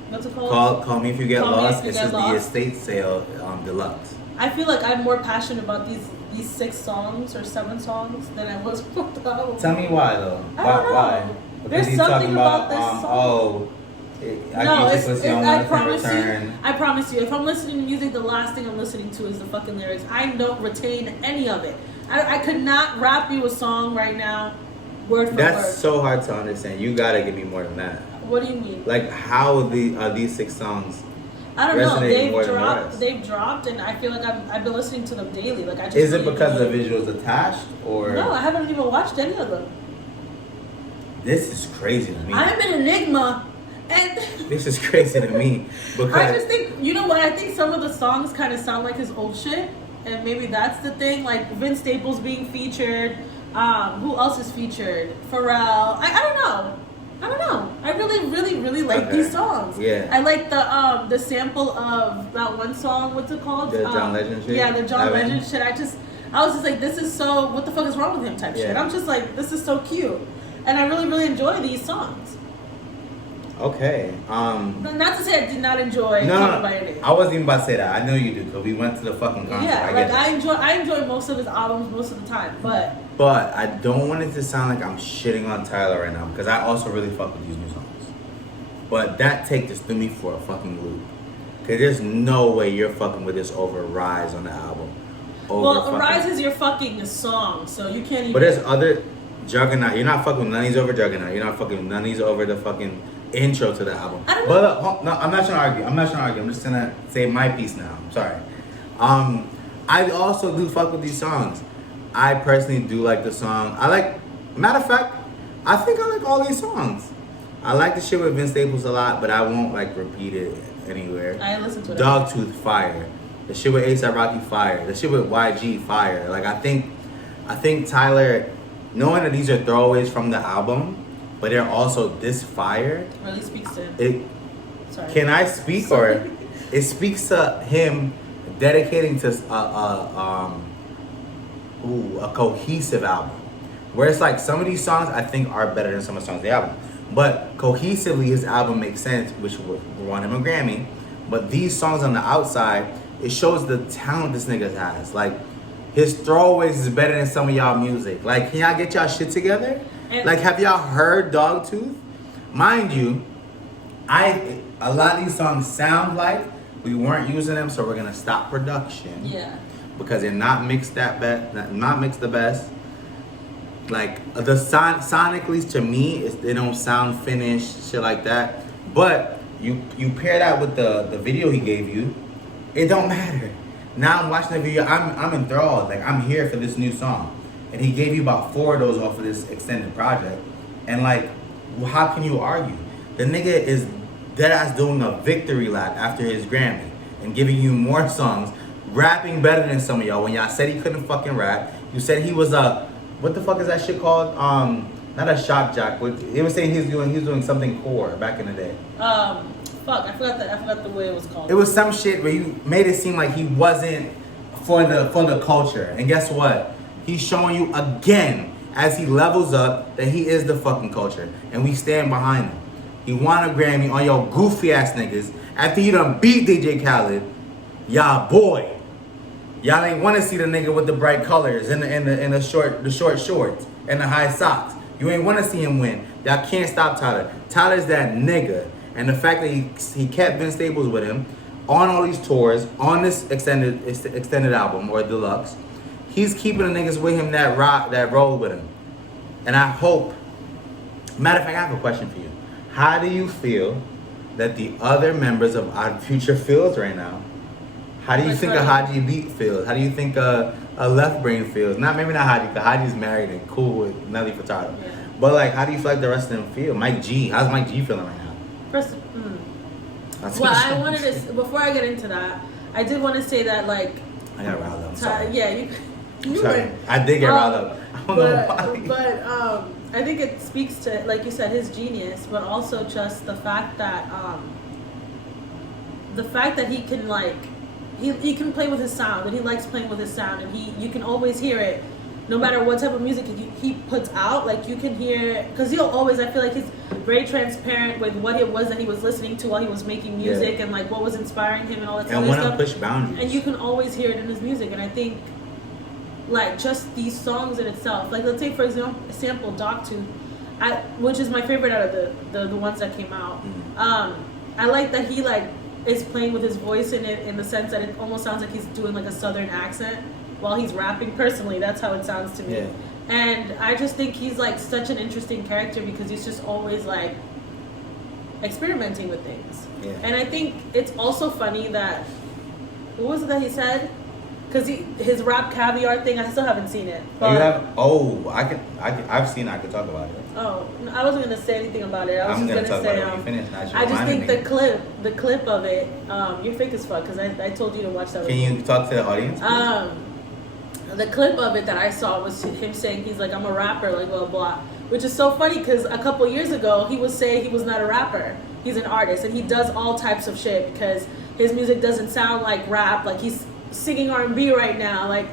what's it called? Call me if you get Call Me If lost. You It's Get just the Lost. estate sale deluxe. I feel like I'm more passionate about these 6 songs or 7 songs than I was with the album. Tell me why though. I don't know. Why? Because There's he's something talking about this song. I promise you. I promise you. If I'm listening to music, the last thing I'm listening to is the fucking lyrics. I don't retain any of it. I could not rap you a song right now, word for That's word. so hard to understand. You gotta give me more than that. What do you mean? Like how are these 6 songs? I don't know. resonating more than the rest. They've dropped, and I feel like I've been listening to them daily. Like I just. Is it really because enjoy the it. visuals attached or? No, I haven't even watched any of them. This is crazy to me. I'm an enigma, and. This is crazy to me because I just think, you know what? I think some of the songs kind of sound like his old shit, and maybe that's the thing. Like Vince Staples being featured. Who else is featured? Pharrell. I don't know. I really like these songs. Yeah. I like the sample of that one song. What's it called? The John Legend shit? Yeah, the John Evan? Legend shit. I was just like, this is so. What the fuck is wrong with him? Type shit. Yeah. I'm just like, this is so cute, and I really enjoy these songs. Okay. Not to say I did not enjoy Call Me By Your Name. I wasn't even about to say that. I know you do because we went to the fucking concert. Yeah, I get like I enjoy most of his albums most of the time, but I don't want it to sound like I'm shitting on Tyler right now because I also really fuck with these new songs. But that take just threw me for a fucking loop. Cause there's no way you're fucking with this over Rise on the album. Rise is your fucking song, so you can't even. But there's other Juggernaut. You're not fucking with none of these over Juggernaut. You're not fucking with none of these over the fucking intro to the album. I don't But no, I'm not trying to argue. I'm just gonna say my piece now. I'm sorry. I also do fuck with these songs. I personally do like the song. Matter of fact, I think I like all these songs. I like the shit with Vince Staples a lot, but I won't like repeat it anywhere. I listen to it. Dogtooth fire. The shit with A$AP Rocky fire. The shit with YG fire. Like I think Tyler, knowing that these are throwaways from the album, but they're also this fire. Really speaks to him. It sorry. Can I speak? Sorry. Or it speaks to him dedicating to a cohesive album. Where it's like some of these songs I think are better than some of the songs on the album. But cohesively his album makes sense, which would won him a Grammy. But these songs on the outside, it shows the talent this nigga has. Like his throwaways is better than some of y'all music. Like, can y'all get y'all shit together? Like, have y'all heard Dogtooth? Mind you, a lot of these songs sound like we weren't using them, so we're gonna stop production. Yeah. Because they're not mixed not mixed the best. Like the sonically to me, they don't sound finished, shit like that. But you pair that with the video he gave you, it don't matter. Now I'm watching the video, I'm enthralled. Like I'm here for this new song, and he gave you about 4 of those off of this extended project. And like, how can you argue? The nigga is dead ass doing a victory lap after his Grammy and giving you more songs, rapping better than some of y'all. When y'all said he couldn't fucking rap, you said he was a, what the fuck is that shit called? Not a shock jock, but he was saying he was doing something core back in the day. Fuck, I forgot the way it was called. It was some shit where you made it seem like he wasn't for the culture. And guess what? He's showing you again as he levels up that he is the fucking culture, and we stand behind him. He won a Grammy on your goofy ass niggas after you done beat DJ Khaled. Y'all boy. Y'all ain't want to see the nigga with the bright colors and the short shorts and the high socks. You ain't want to see him win. Y'all can't stop Tyler. Tyler's that nigga, and the fact that he kept Vince Staples with him on all these tours, on this extended album or deluxe, he's keeping the niggas with him that roll with him. And I hope. Matter of fact, I have a question for you. How do you feel that the other members of Odd Future feels right now? How do you think a Haji Beat feels? How do you think a Left Brain feels? Maybe not Haji, because Haji's married and cool with Nelly Furtado. Yeah. But like, how do you feel like the rest of them feel? Mike G, how's Mike G feeling right now? Well, I wanted to, before I get into that, I did want to say that like, I got riled up. Sorry. Yeah, you sorry. I did get riled up. I don't know why. But I think it speaks to, like you said, his genius, but also just the fact that he can like. He can play with his sound, and he likes playing with his sound, and you can always hear it, no matter what type of music he puts out. Like you can hear, because he'll always, I feel like he's very transparent with what it was that he was listening to while he was making music, and like what was inspiring him and all that stuff. And want to push boundaries. And you can always hear it in his music, and I think like just these songs in itself, like let's say for example Dogtooth, which is my favorite out of the ones that came out. I like that he like is playing with his voice in it, in the sense that it almost sounds like he's doing like a southern accent while he's rapping. Personally, that's how it sounds to me. Yeah. And I just think he's like such an interesting character because he's just always like experimenting with things. Yeah. And I think it's also funny that, what was it that he said? Because his rap caviar thing, I still haven't seen it. But I've seen it. I could talk about it. Oh, I wasn't gonna say anything about it. I was I'm just gonna gonna say, say, when you finish, I just think the clip of it, you're fake as fuck because I told you to watch that. Can you talk to the audience, please? The clip of it that I saw was him saying he's like, I'm a rapper, like blah blah, which is so funny because a couple years ago he was saying he was not a rapper, he's an artist, and he does all types of shit because his music doesn't sound like rap, like he's singing R&B right now, like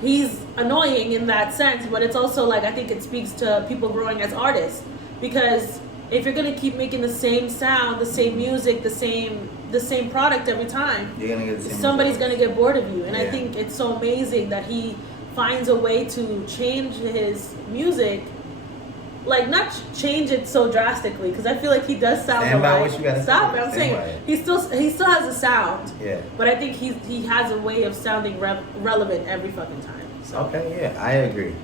he's annoying in that sense, but it's also like I think it speaks to people growing as artists, because if you're gonna keep making the same sound, the same music, the same product every time, you're gonna get the same somebody's gonna get bored of you. And I think it's so amazing that he finds a way to change his music, like not change it so drastically, because I feel like he does sound alike. Stop it! I'm saying he still has a sound. Yeah. But I think he has a way of sounding relevant every fucking time. So. Okay, yeah, I agree.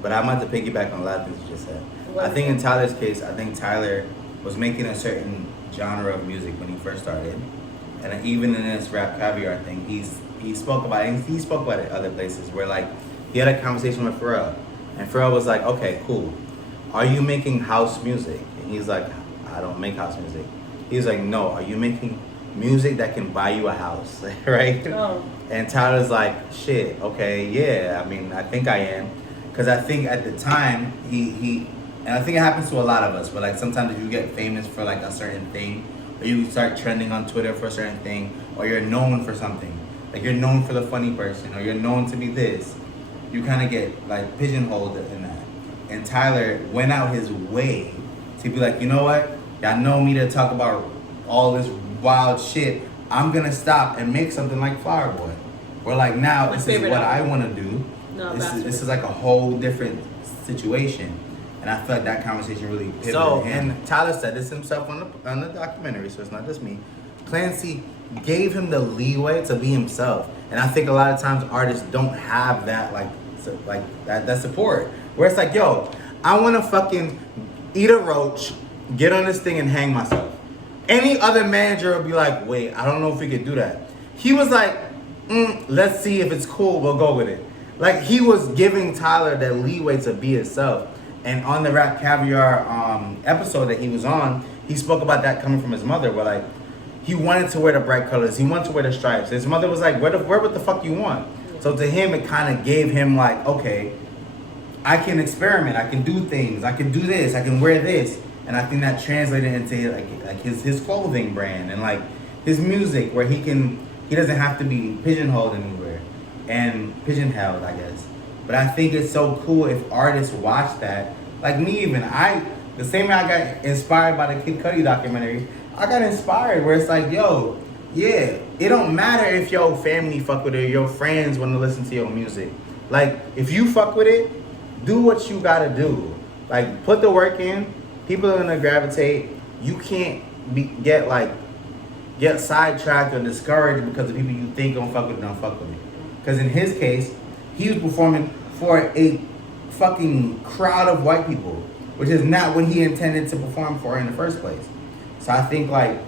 But I'm about to piggyback on a lot of things you just said. I think in Tyler's case, I think Tyler was making a certain genre of music when he first started, and even in this rap caviar thing, he spoke about it other places where like he had a conversation with Pharrell, and Pharrell was like, okay, cool. Are you making house music? And he's like, I don't make house music. He's like, no, are you making music that can buy you a house, right? Oh. And Tyler's like, shit, okay, yeah, I mean, I think I am. Because I think at the time, and I think it happens to a lot of us, but like sometimes if you get famous for like a certain thing, or you start trending on Twitter for a certain thing, or you're known for something. Like you're known for the funny person, or you're known to be this. You kind of get like pigeonholed in that. And Tyler went out his way to be like, you know what? Y'all know me to talk about all this wild shit. I'm gonna stop and make something like Flower Boy. Where like now this is what I want to do. No, this is like a whole different situation. And I felt that conversation really pivoted. So, and Tyler said this himself on the documentary, so it's not just me. Clancy gave him the leeway to be himself. And I think a lot of times artists don't have that that support. Where it's like, yo, I want to fucking eat a roach, get on this thing and hang myself. Any other manager would be like, wait, I don't know if we could do that. He was like, let's see if it's cool, we'll go with it. Like he was giving Tyler that leeway to be himself. And on the Rap Caviar episode that he was on, he spoke about that coming from his mother, where like he wanted to wear the bright colors, he wanted to wear the stripes. His mother was like, wear what the fuck you want. So to him, it kind of gave him like, okay, I can experiment, I can do things, I can do this, I can wear this. And I think that translated into like his clothing brand and like his music, where he doesn't have to be pigeonholed anywhere and pigeonholed, I guess. But I think it's so cool if artists watch that. Like me even, the same way I got inspired by the Kid Cudi documentary, I got inspired where it's like, yo, yeah, it don't matter if your family fuck with it, or your friends want to listen to your music. Like, if you fuck with it, do what you gotta do. Like, put the work in, people are gonna gravitate. You can't get sidetracked or discouraged because the people you think don't fuck with it don't fuck with it. Because in his case, he was performing for a fucking crowd of white people, which is not what he intended to perform for in the first place. So I think like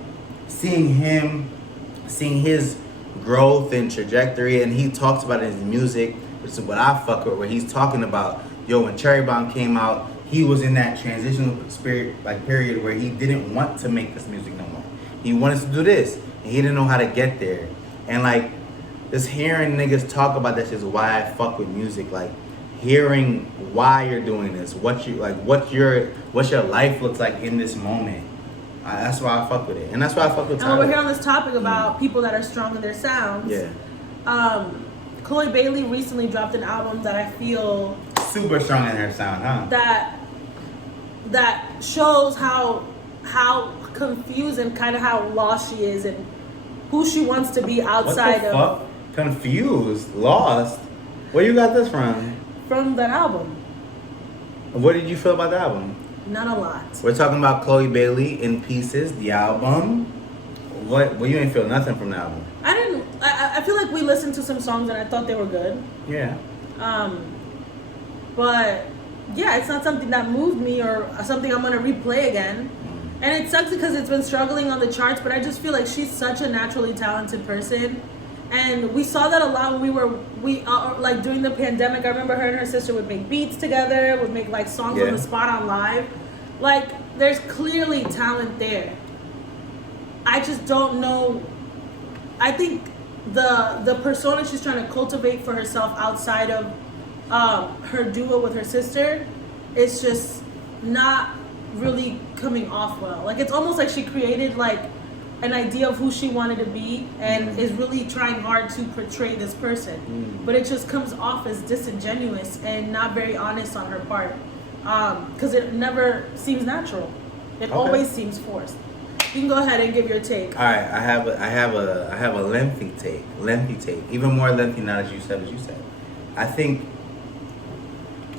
seeing his growth and trajectory, and he talks about it in his music, which is what I fuck with, where he's talking about, yo, when Cherry Bomb came out, he was in that transitional period where he didn't want to make this music no more. He wanted to do this, and he didn't know how to get there. And like, just hearing niggas talk about that is why I fuck with music. Like, hearing why you're doing this, what your life looks like in this moment. That's why I fuck with it, and that's why I fuck with Tyler. And we're here on this topic about people that are strong in their sounds. Yeah. Chloe Bailey recently dropped an album that I feel super strong in her sound, huh? That shows how confused and kind of how lost she is and who she wants to be outside what the of. Fuck? Confused, lost. Where you got this from? From that album. What did you feel about the album? Not a lot. We're talking about Chloe Bailey in Pieces, the album. What? Well, you ain't feel nothing from the album. I feel like we listened to some songs and I thought they were good. Yeah. But yeah, it's not something that moved me or something I'm gonna replay again. And it sucks because it's been struggling on the charts, but I just feel like she's such a naturally talented person. And we saw that a lot when we like during the pandemic. I remember her and her sister would make beats together, would make like songs on the spot on live. Like, there's clearly talent there. I just don't know. I think the persona she's trying to cultivate for herself outside of her duo with her sister is just not really coming off well. Like, it's almost like she created like an idea of who she wanted to be and is really trying hard to portray this person, but it just comes off as disingenuous and not very honest on her part, because it never seems natural. It always seems forced. You can go ahead and give your take. All right, I have a lengthy take, even more lengthy now that you said. I think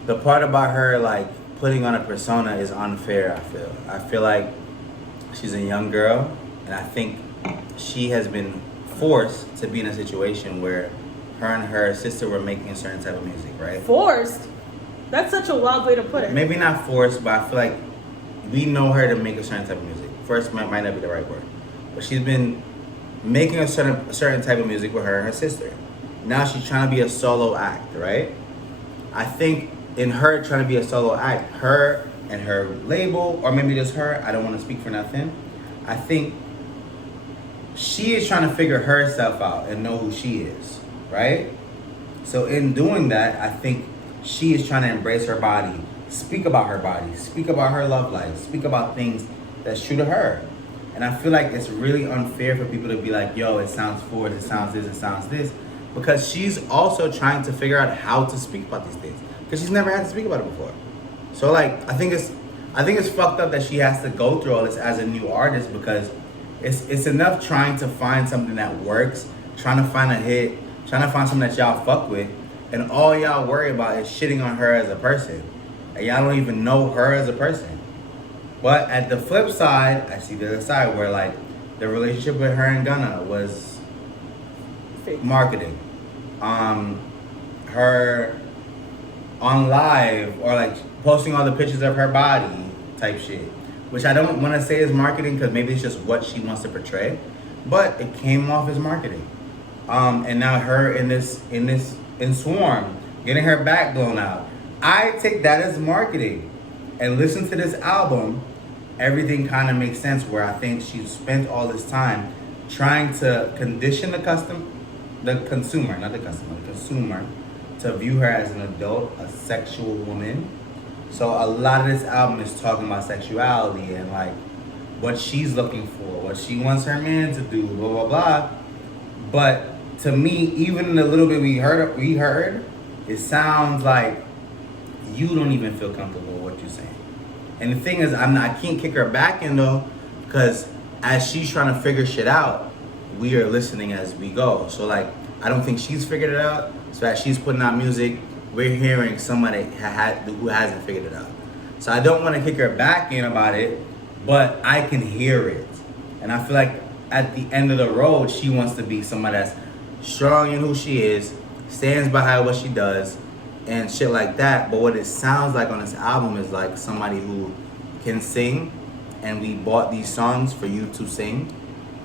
the part about her like putting on a persona is unfair. I feel like she's a young girl, and I think she has been forced to be in a situation where her and her sister were making a certain type of music, right? Forced? That's such a wild way to put it. Maybe not forced, but I feel like we know her to make a certain type of music. Forced might not be the right word. But she's been making a certain type of music with her and her sister. Now she's trying to be a solo act, right? I think in her trying to be a solo act, her and her label, or maybe just her, I don't want to speak for nothing, I think she is trying to figure herself out and know who she is, right? So in doing that, I think she is trying to embrace her body, speak about her body, speak about her love life, speak about things that's true to her. And I feel like it's really unfair for people to be like, yo, it sounds forward, it sounds this, it sounds this. Because she's also trying to figure out how to speak about these things. Because she's never had to speak about it before. So like, I think it's fucked up that she has to go through all this as a new artist, because it's enough trying to find something that works, trying to find a hit, trying to find something that y'all fuck with, and all y'all worry about is shitting on her as a person. And y'all don't even know her as a person. But at the flip side, I see the other side where like the relationship with her and Gunna was Fake. marketing. Her on live or like posting all the pictures of her body type shit, which I don't want to say is marketing because maybe it's just what she wants to portray, but it came off as marketing. And now her in Swarm, getting her back blown out. I take that as marketing. And listen to this album, everything kind of makes sense, where I think she spent all this time trying to condition the consumer to view her as an adult, a sexual woman. So a lot of this album is talking about sexuality and like what she's looking for, what she wants her man to do, blah, blah, blah. But to me, even in the little bit we heard, it sounds like you don't even feel comfortable with what you're saying. And the thing is, I can't kick her back in though, because as she's trying to figure shit out, we are listening as we go. So like, I don't think she's figured it out. So as she's putting out music, we're hearing somebody who hasn't figured it out. So I don't want to kick her back in about it, but I can hear it. And I feel like at the end of the road, she wants to be somebody that's strong in who she is, stands behind what she does, and shit like that. But what it sounds like on this album is like somebody who can sing, and we bought these songs for you to sing,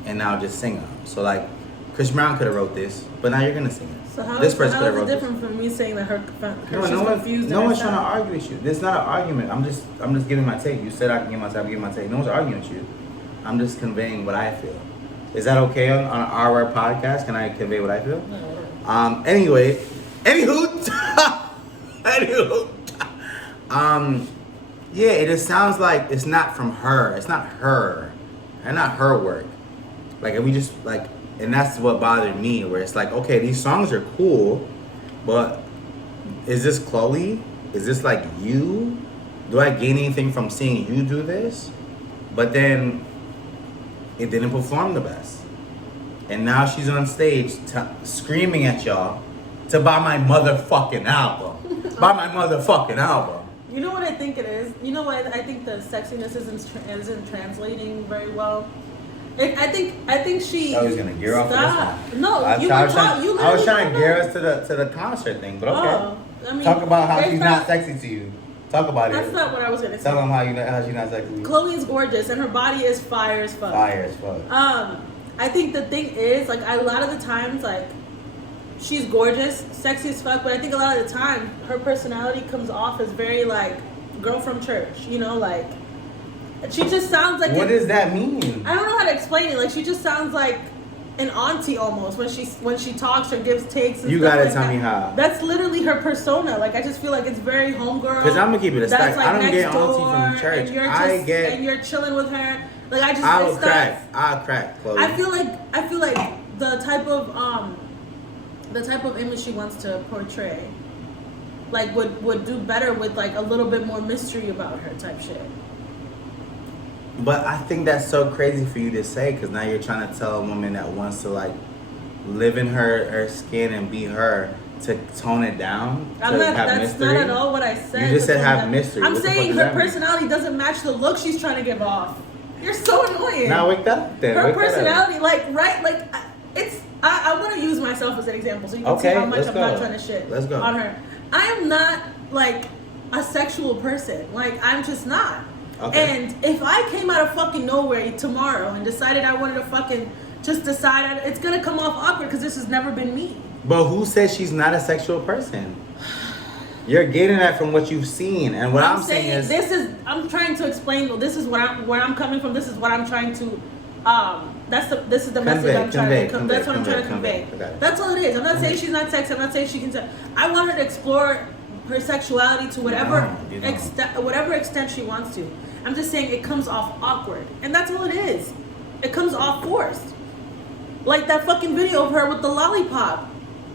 and now just sing them. So like, Chris Brown could have wrote this, but now you're gonna sing it. So how this is person it different from me saying that she's confused? No one's trying to argue with you. This is not an argument. I'm just giving my take. You said I can give my take. I'm giving my take. No one's arguing with you. I'm just conveying what I feel. Is that okay on our podcast? Can I convey what I feel? No. Anywho, yeah, it just sounds like it's not from her. It's not her, and not her work. Like, we just like, and that's what bothered me. Where it's like, okay, these songs are cool, but is this Chloe? Is this like you? Do I gain anything from seeing you do this? But then it didn't perform the best, and now she's on stage screaming at y'all to buy my motherfucking album. Buy my motherfucking album. You know what I think it is? You know what I think the sexiness isn't translating very well. I think she. I was gonna gear off of this one. No, I was trying to gear us to the concert thing, but okay. Oh, I mean, talk about how she's not sexy to you. Talk about it. That's not what I was gonna say. Tell them how she's not sexy to you. Chloe's gorgeous and her body is fire as fuck. Fire as fuck. I think the thing is, like, a lot of the times, like, she's gorgeous, sexy as fuck, but I think a lot of the time her personality comes off as very like girl from church, you know, like she just sounds like. What does that mean? I don't know how to explain it. Like, she just sounds like an auntie almost when she talks or gives takes. And you stuff gotta like tell that. me how. That's literally her persona. Like, I just feel like it's very homegirl. Because I'm gonna keep it a stack. Like, I don't get door, auntie from church. And you're chilling with her. Like, I'll crack, Chloe. I feel like the type of image she wants to portray, like, would do better with like a little bit more mystery about her type shit. But I think that's so crazy for you to say, because now you're trying to tell a woman that wants to like live in her skin and be her to tone it down. That's not at all what I said. You just said have mystery. I'm saying her personality doesn't match the look she's trying to give off. You're so annoying. Now wake that up then. Her personality, I want to use myself as an example so you can see how much I'm not trying to shit on her. I am not like a sexual person. Like, I'm just not. Okay. And if I came out of fucking nowhere tomorrow and decided I wanted to fucking just decide, it's gonna come off awkward because this has never been me. But who says she's not a sexual person? You're getting that from what you've seen, and what I'm saying is I'm trying to explain. Well, this is where I'm coming from. This is what I'm trying to. This is the message I'm trying to. That's what I'm trying to convey. That's all it is. I'm not saying she's not sexy. I'm not saying she can. I want her to explore her sexuality to whatever extent she wants to. I'm just saying it comes off awkward, and that's all it is. it comes off forced. Like that fucking video of her with the lollipop,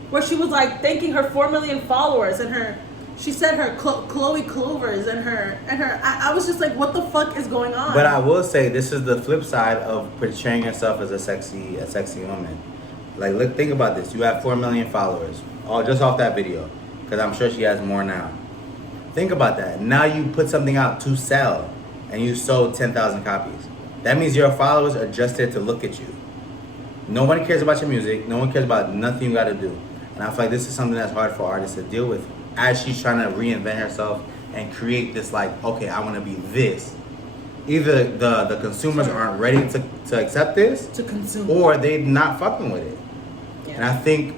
where she was like thanking her 4 million followers and she said her Chloe Clovers and her. I was just like, what the fuck is going on? But I will say this is the flip side of portraying yourself as a sexy woman. Like, look, think about this. You have 4 million followers, all just off that video, because I'm sure she has more now. Think about that. Now you put something out to sell, and you sold 10,000 copies. That means your followers are just there to look at you. No one cares about your music. No one cares about nothing you got to do. And I feel like this is something that's hard for artists to deal with as she's trying to reinvent herself and create this, like, okay, I want to be this. Either the consumers aren't ready to accept this, to consume, or they're not fucking with it. Yeah. And I think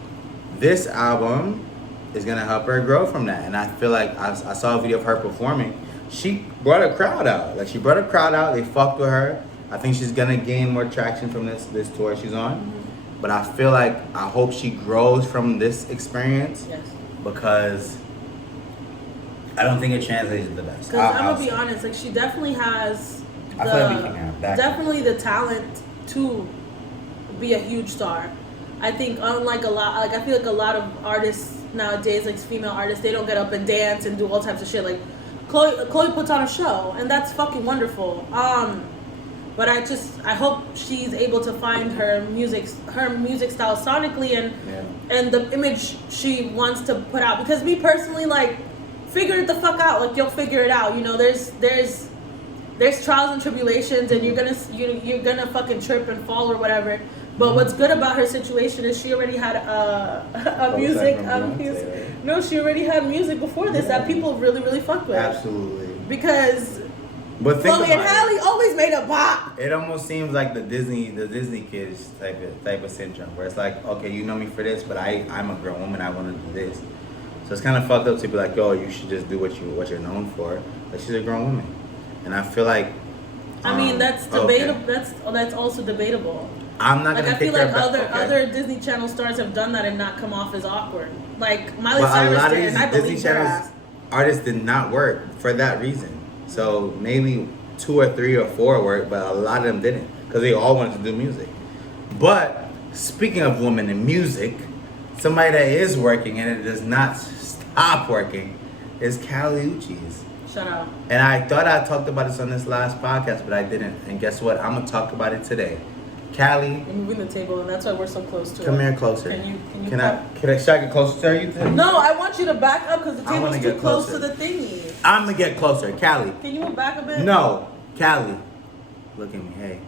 this album is gonna help her grow from that. And I feel like I saw a video of her performing. She brought a crowd out. Like, she brought a crowd out. They fucked with her. I think she's gonna gain more traction from this tour she's on. Mm-hmm. But I feel like, I hope she grows from this experience. Yes. Because I don't think it translates to the best. Because I'm gonna be honest, like, she definitely has definitely the talent to be a huge star. I think unlike I feel like a lot of artists nowadays, like female artists, they don't get up and dance and do all types of shit. Like Chloe puts on a show, and that's fucking wonderful. But I hope she's able to find her music style sonically and the image she wants to put out. Because me personally, like, figure it the fuck out. Like, you'll figure it out. You know, there's trials and tribulations, and you're gonna fucking trip and fall or whatever. But what's good about her situation is she already had she already had music before this that people really, really fucked with. Absolutely. Because Chloe and Halle always made a bop. It almost seems like the Disney kids type of syndrome, where it's like, okay, you know me for this, but I'm a grown woman, I want to do this. So it's kind of fucked up to be like, yo, you should just do what you're known for. But she's a grown woman, and I feel like. I mean, that's debatable. Okay. That's also debatable. I'm not gonna. I feel like other Disney Channel stars have done that and not come off as awkward. Like Miley Cyrus did, and I believe Disney Channel's artists did not work for that reason. So maybe 2 or 3 or 4 worked, but a lot of them didn't, because they all wanted to do music. But speaking of women in music, somebody that is working and it does not stop working is Kali Uchis. Shout out. And I thought I talked about this on this last podcast, but I didn't. And guess what? I'm gonna talk about it today. Kali. You're moving the table, and that's why we're so close to it. Come here closer. Should I get closer to you? No, I want you to back up because the table's too close to the thingy. I'm gonna get closer. Kali. Can you move back a bit? No. Kali. Look at me. Hey.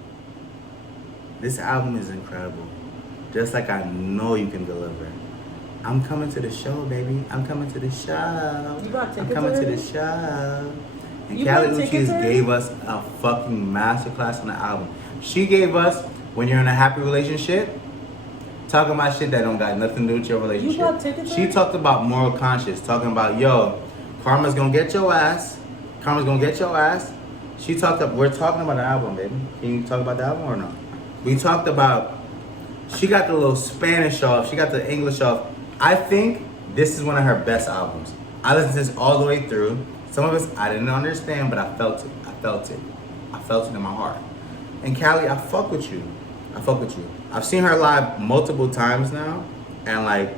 This album is incredible. Just like I know you can deliver. I'm coming to the show, baby. I'm coming to the show. You brought tickets I'm coming already? to the show. And Kali Uchis gave us a fucking masterclass on the album. She gave us when you're in a happy relationship, talking about shit that don't got nothing to do with your relationship. You brought tickets? She talked about moral conscience, talking about, yo, karma's gonna get your ass. Karma's gonna get your ass. We're talking about the album, baby. Can you talk about the album or not? We talked about, she got the little Spanish off, she got the English off. I think this is one of her best albums. I listened to this all the way through. Some of it I didn't understand, but I felt it. I felt it in my heart. And Kali, I fuck with you. I've seen her live multiple times now, and like,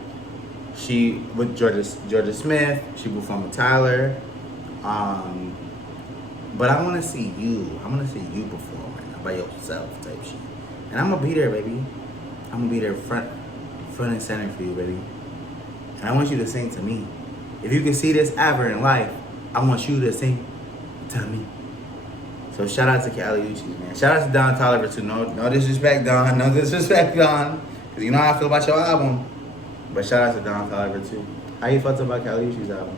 she with Georgia Smith, she performed with Tyler. But I want to see you. I want to see you perform right now by yourself type shit. And I'm gonna be there, baby. I'm gonna be there front and center for you, baby. And I want you to sing to me. If you can see this ever in life, I want you to sing to me. So shout out to Kali Uchis, man. Shout out to Don Toliver too. No disrespect, Don. No disrespect, Don. Cause you know how I feel about your album. But shout out to Don Toliver too. How you felt about Kali Uchis' album?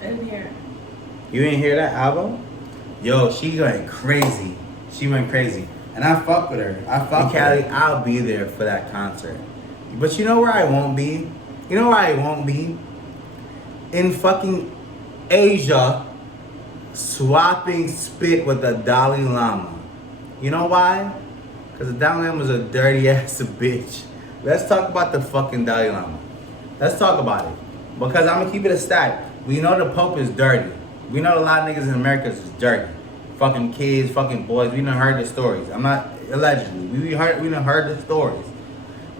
I didn't hear it. You didn't hear that album? Yo, she went crazy. And I fuck with her. Kali, I'll be there for that concert. But you know where I won't be? In fucking Asia, swapping spit with the Dalai Lama. You know why? Because the Dalai Lama is a dirty ass bitch. Let's talk about the fucking Dalai Lama. Let's talk about it. Because I'm going to keep it a stack. We know the Pope is dirty. We know a lot of niggas in America is dirty. Fucking kids, fucking boys. We done heard the stories. I'm not allegedly. We done heard the stories.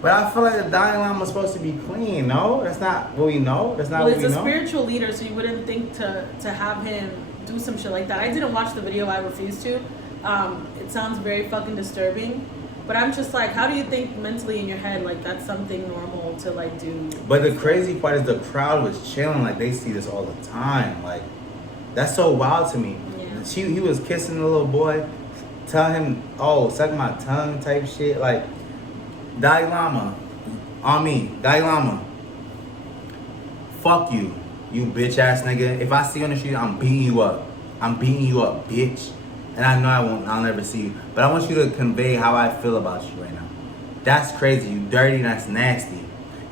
But I feel like the Dalai Lama is supposed to be clean, no? That's not what we know. That's not well, what we know. he's a spiritual leader, so you wouldn't think to have him do some shit like that. I didn't watch the video, I refuse to. It sounds very fucking disturbing. But I'm just like, how do you think mentally in your head, like, that's something normal to, like, do? But the crazy part is the crowd was chilling, like, they see this all the time. Like, that's so wild to me. Yeah. He was kissing the little boy, telling him, oh, suck my tongue type shit. Like, Dalai Lama, on me, Dalai Lama, fuck you, you bitch ass nigga. If I see you on the street, I'm beating you up. I'm beating you up, bitch. And I know I'll never see you. But I want you to convey how I feel about you right now. That's crazy, you dirty, and that's nasty.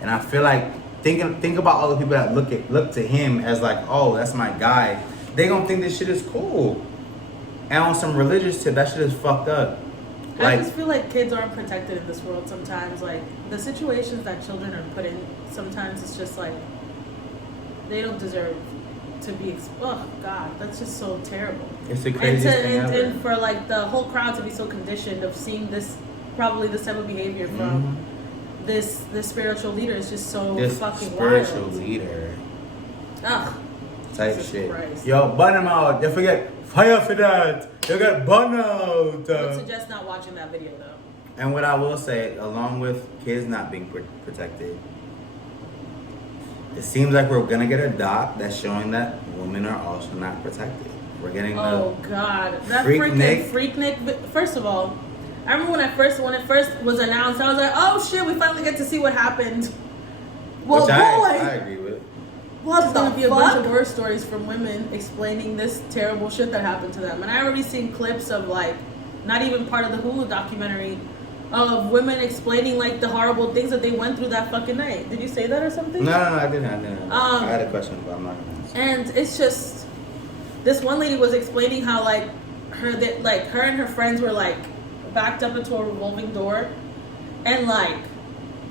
And I feel like, think about all the people that look to him as like, oh, that's my guy. They gonna think this shit is cool. And on some religious tip, that shit is fucked up. I just feel like kids aren't protected in this world sometimes. Like, the situations that children are put in, sometimes it's just like, they don't deserve to be, oh God, that's just so terrible. It's the craziest thing ever. And for like the whole crowd to be so conditioned of seeing this, probably this type of behavior from this spiritual leader is just so fucking wild. Spiritual leader. Ugh. Type Jesus shit. Christ. Yo, burn them out. Don't forget, fire for that. You got burn out. I would suggest not watching that video though. And what I will say, along with kids not being protected, it seems like we're gonna get a doc that's showing that women are also not protected. We're getting God, that Freaknik. Freaknik. First of all, I remember when it first was announced, I was like, oh shit, we finally get to see what happened. Well, which boy, I agree with. There's gonna be a bunch of horror stories from women explaining this terrible shit that happened to them, and I already seen clips of like, not even part of the Hulu documentary, of women explaining like the horrible things that they went through that fucking night. Did you say that or something? No, I didn't. I had a question, but I'm not gonna answer. And it's just, this one lady was explaining how like her and her friends were like backed up into a revolving door, and like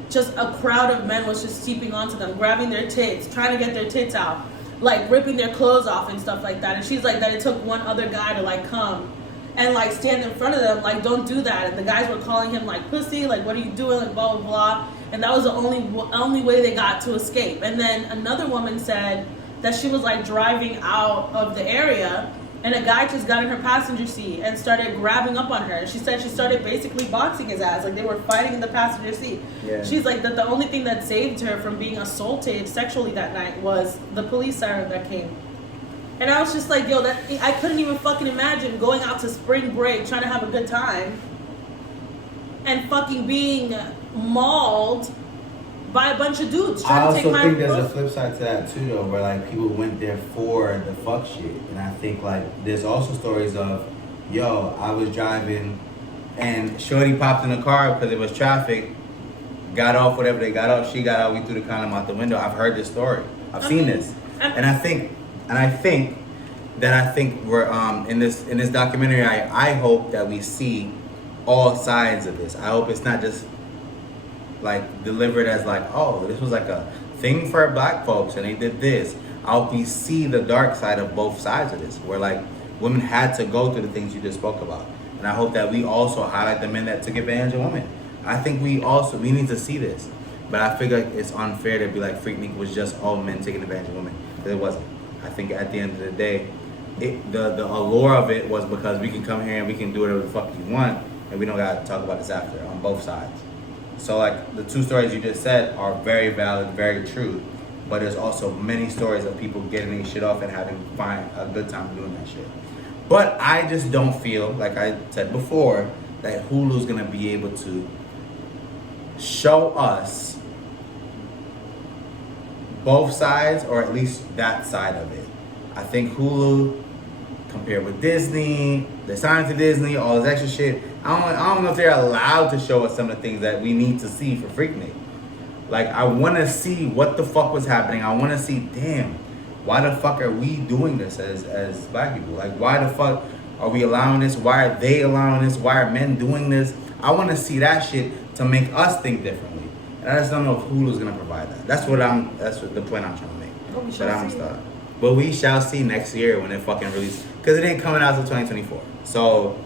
just a crowd of men was just seeping onto them, grabbing their tits, trying to get their tits out, like ripping their clothes off and stuff like that. And she's like that it took one other guy to like come and like stand in front of them, like, don't do that. And the guys were calling him like pussy, like, what are you doing, like, blah blah blah. And that was the only way they got to escape. And then another woman said that she was like driving out of the area, and a guy just got in her passenger seat and started grabbing up on her. And she said she started basically boxing his ass, like they were fighting in the passenger seat. Yeah. She's like that the only thing that saved her from being assaulted sexually that night was the police siren that came. And I was just like, yo, I couldn't even fucking imagine going out to spring break trying to have a good time and fucking being mauled by a bunch of dudes I trying to take also my think there's a flip side to that too, though, where like people went there for the fuck shit. And I think like there's also stories of, yo, I was driving and shorty popped in the car because it was traffic, got off whatever they got off, she got out, we threw the condom out the window. I've heard this story. I've seen this. And I think we're in this documentary, I hope that we see all sides of this. I hope it's not just like delivered as like, oh, this was like a thing for black folks and they did this. I hope we see the dark side of both sides of this, where like women had to go through the things you just spoke about. And I hope that we also highlight the men that took advantage of women. I think we need to see this. But I figure it's unfair to be like Freaknik was just all men taking advantage of women. Because it wasn't. I think at the end of the day, the allure of it was because we can come here and we can do whatever the fuck you want, and we don't gotta talk about this after on both sides. So like the two stories you just said are very valid, very true, but there's also many stories of people getting their shit off and having a good time doing that shit. But I just don't feel, like I said before, that Hulu's gonna be able to show us both sides, or at least that side of it. I think Hulu, compared with Disney, they're signed to Disney, all this extra shit. I don't know if they're allowed to show us some of the things that we need to see for Freaknik. Like, I want to see what the fuck was happening. I want to see, damn, why the fuck are we doing this as black people? Like, why the fuck are we allowing this? Why are they allowing this? Why are men doing this? I want to see that shit to make us think differently. And I just don't know if Hulu's gonna provide that. That's what the point I'm trying to make. Oh, we shall see. But we shall see next year when it fucking releases. Because it ain't coming out until 2024. So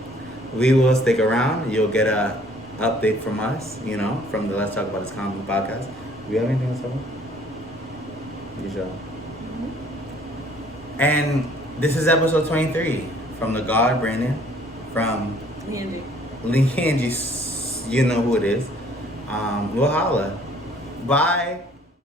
we will stick around. You'll get a update from us, you know, from the Let's Talk About This Convo podcast. Do you have anything else to say? You sure? And this is episode 23 from the God, Brandon, from Leandy, you know who it is. We'll holla. Bye.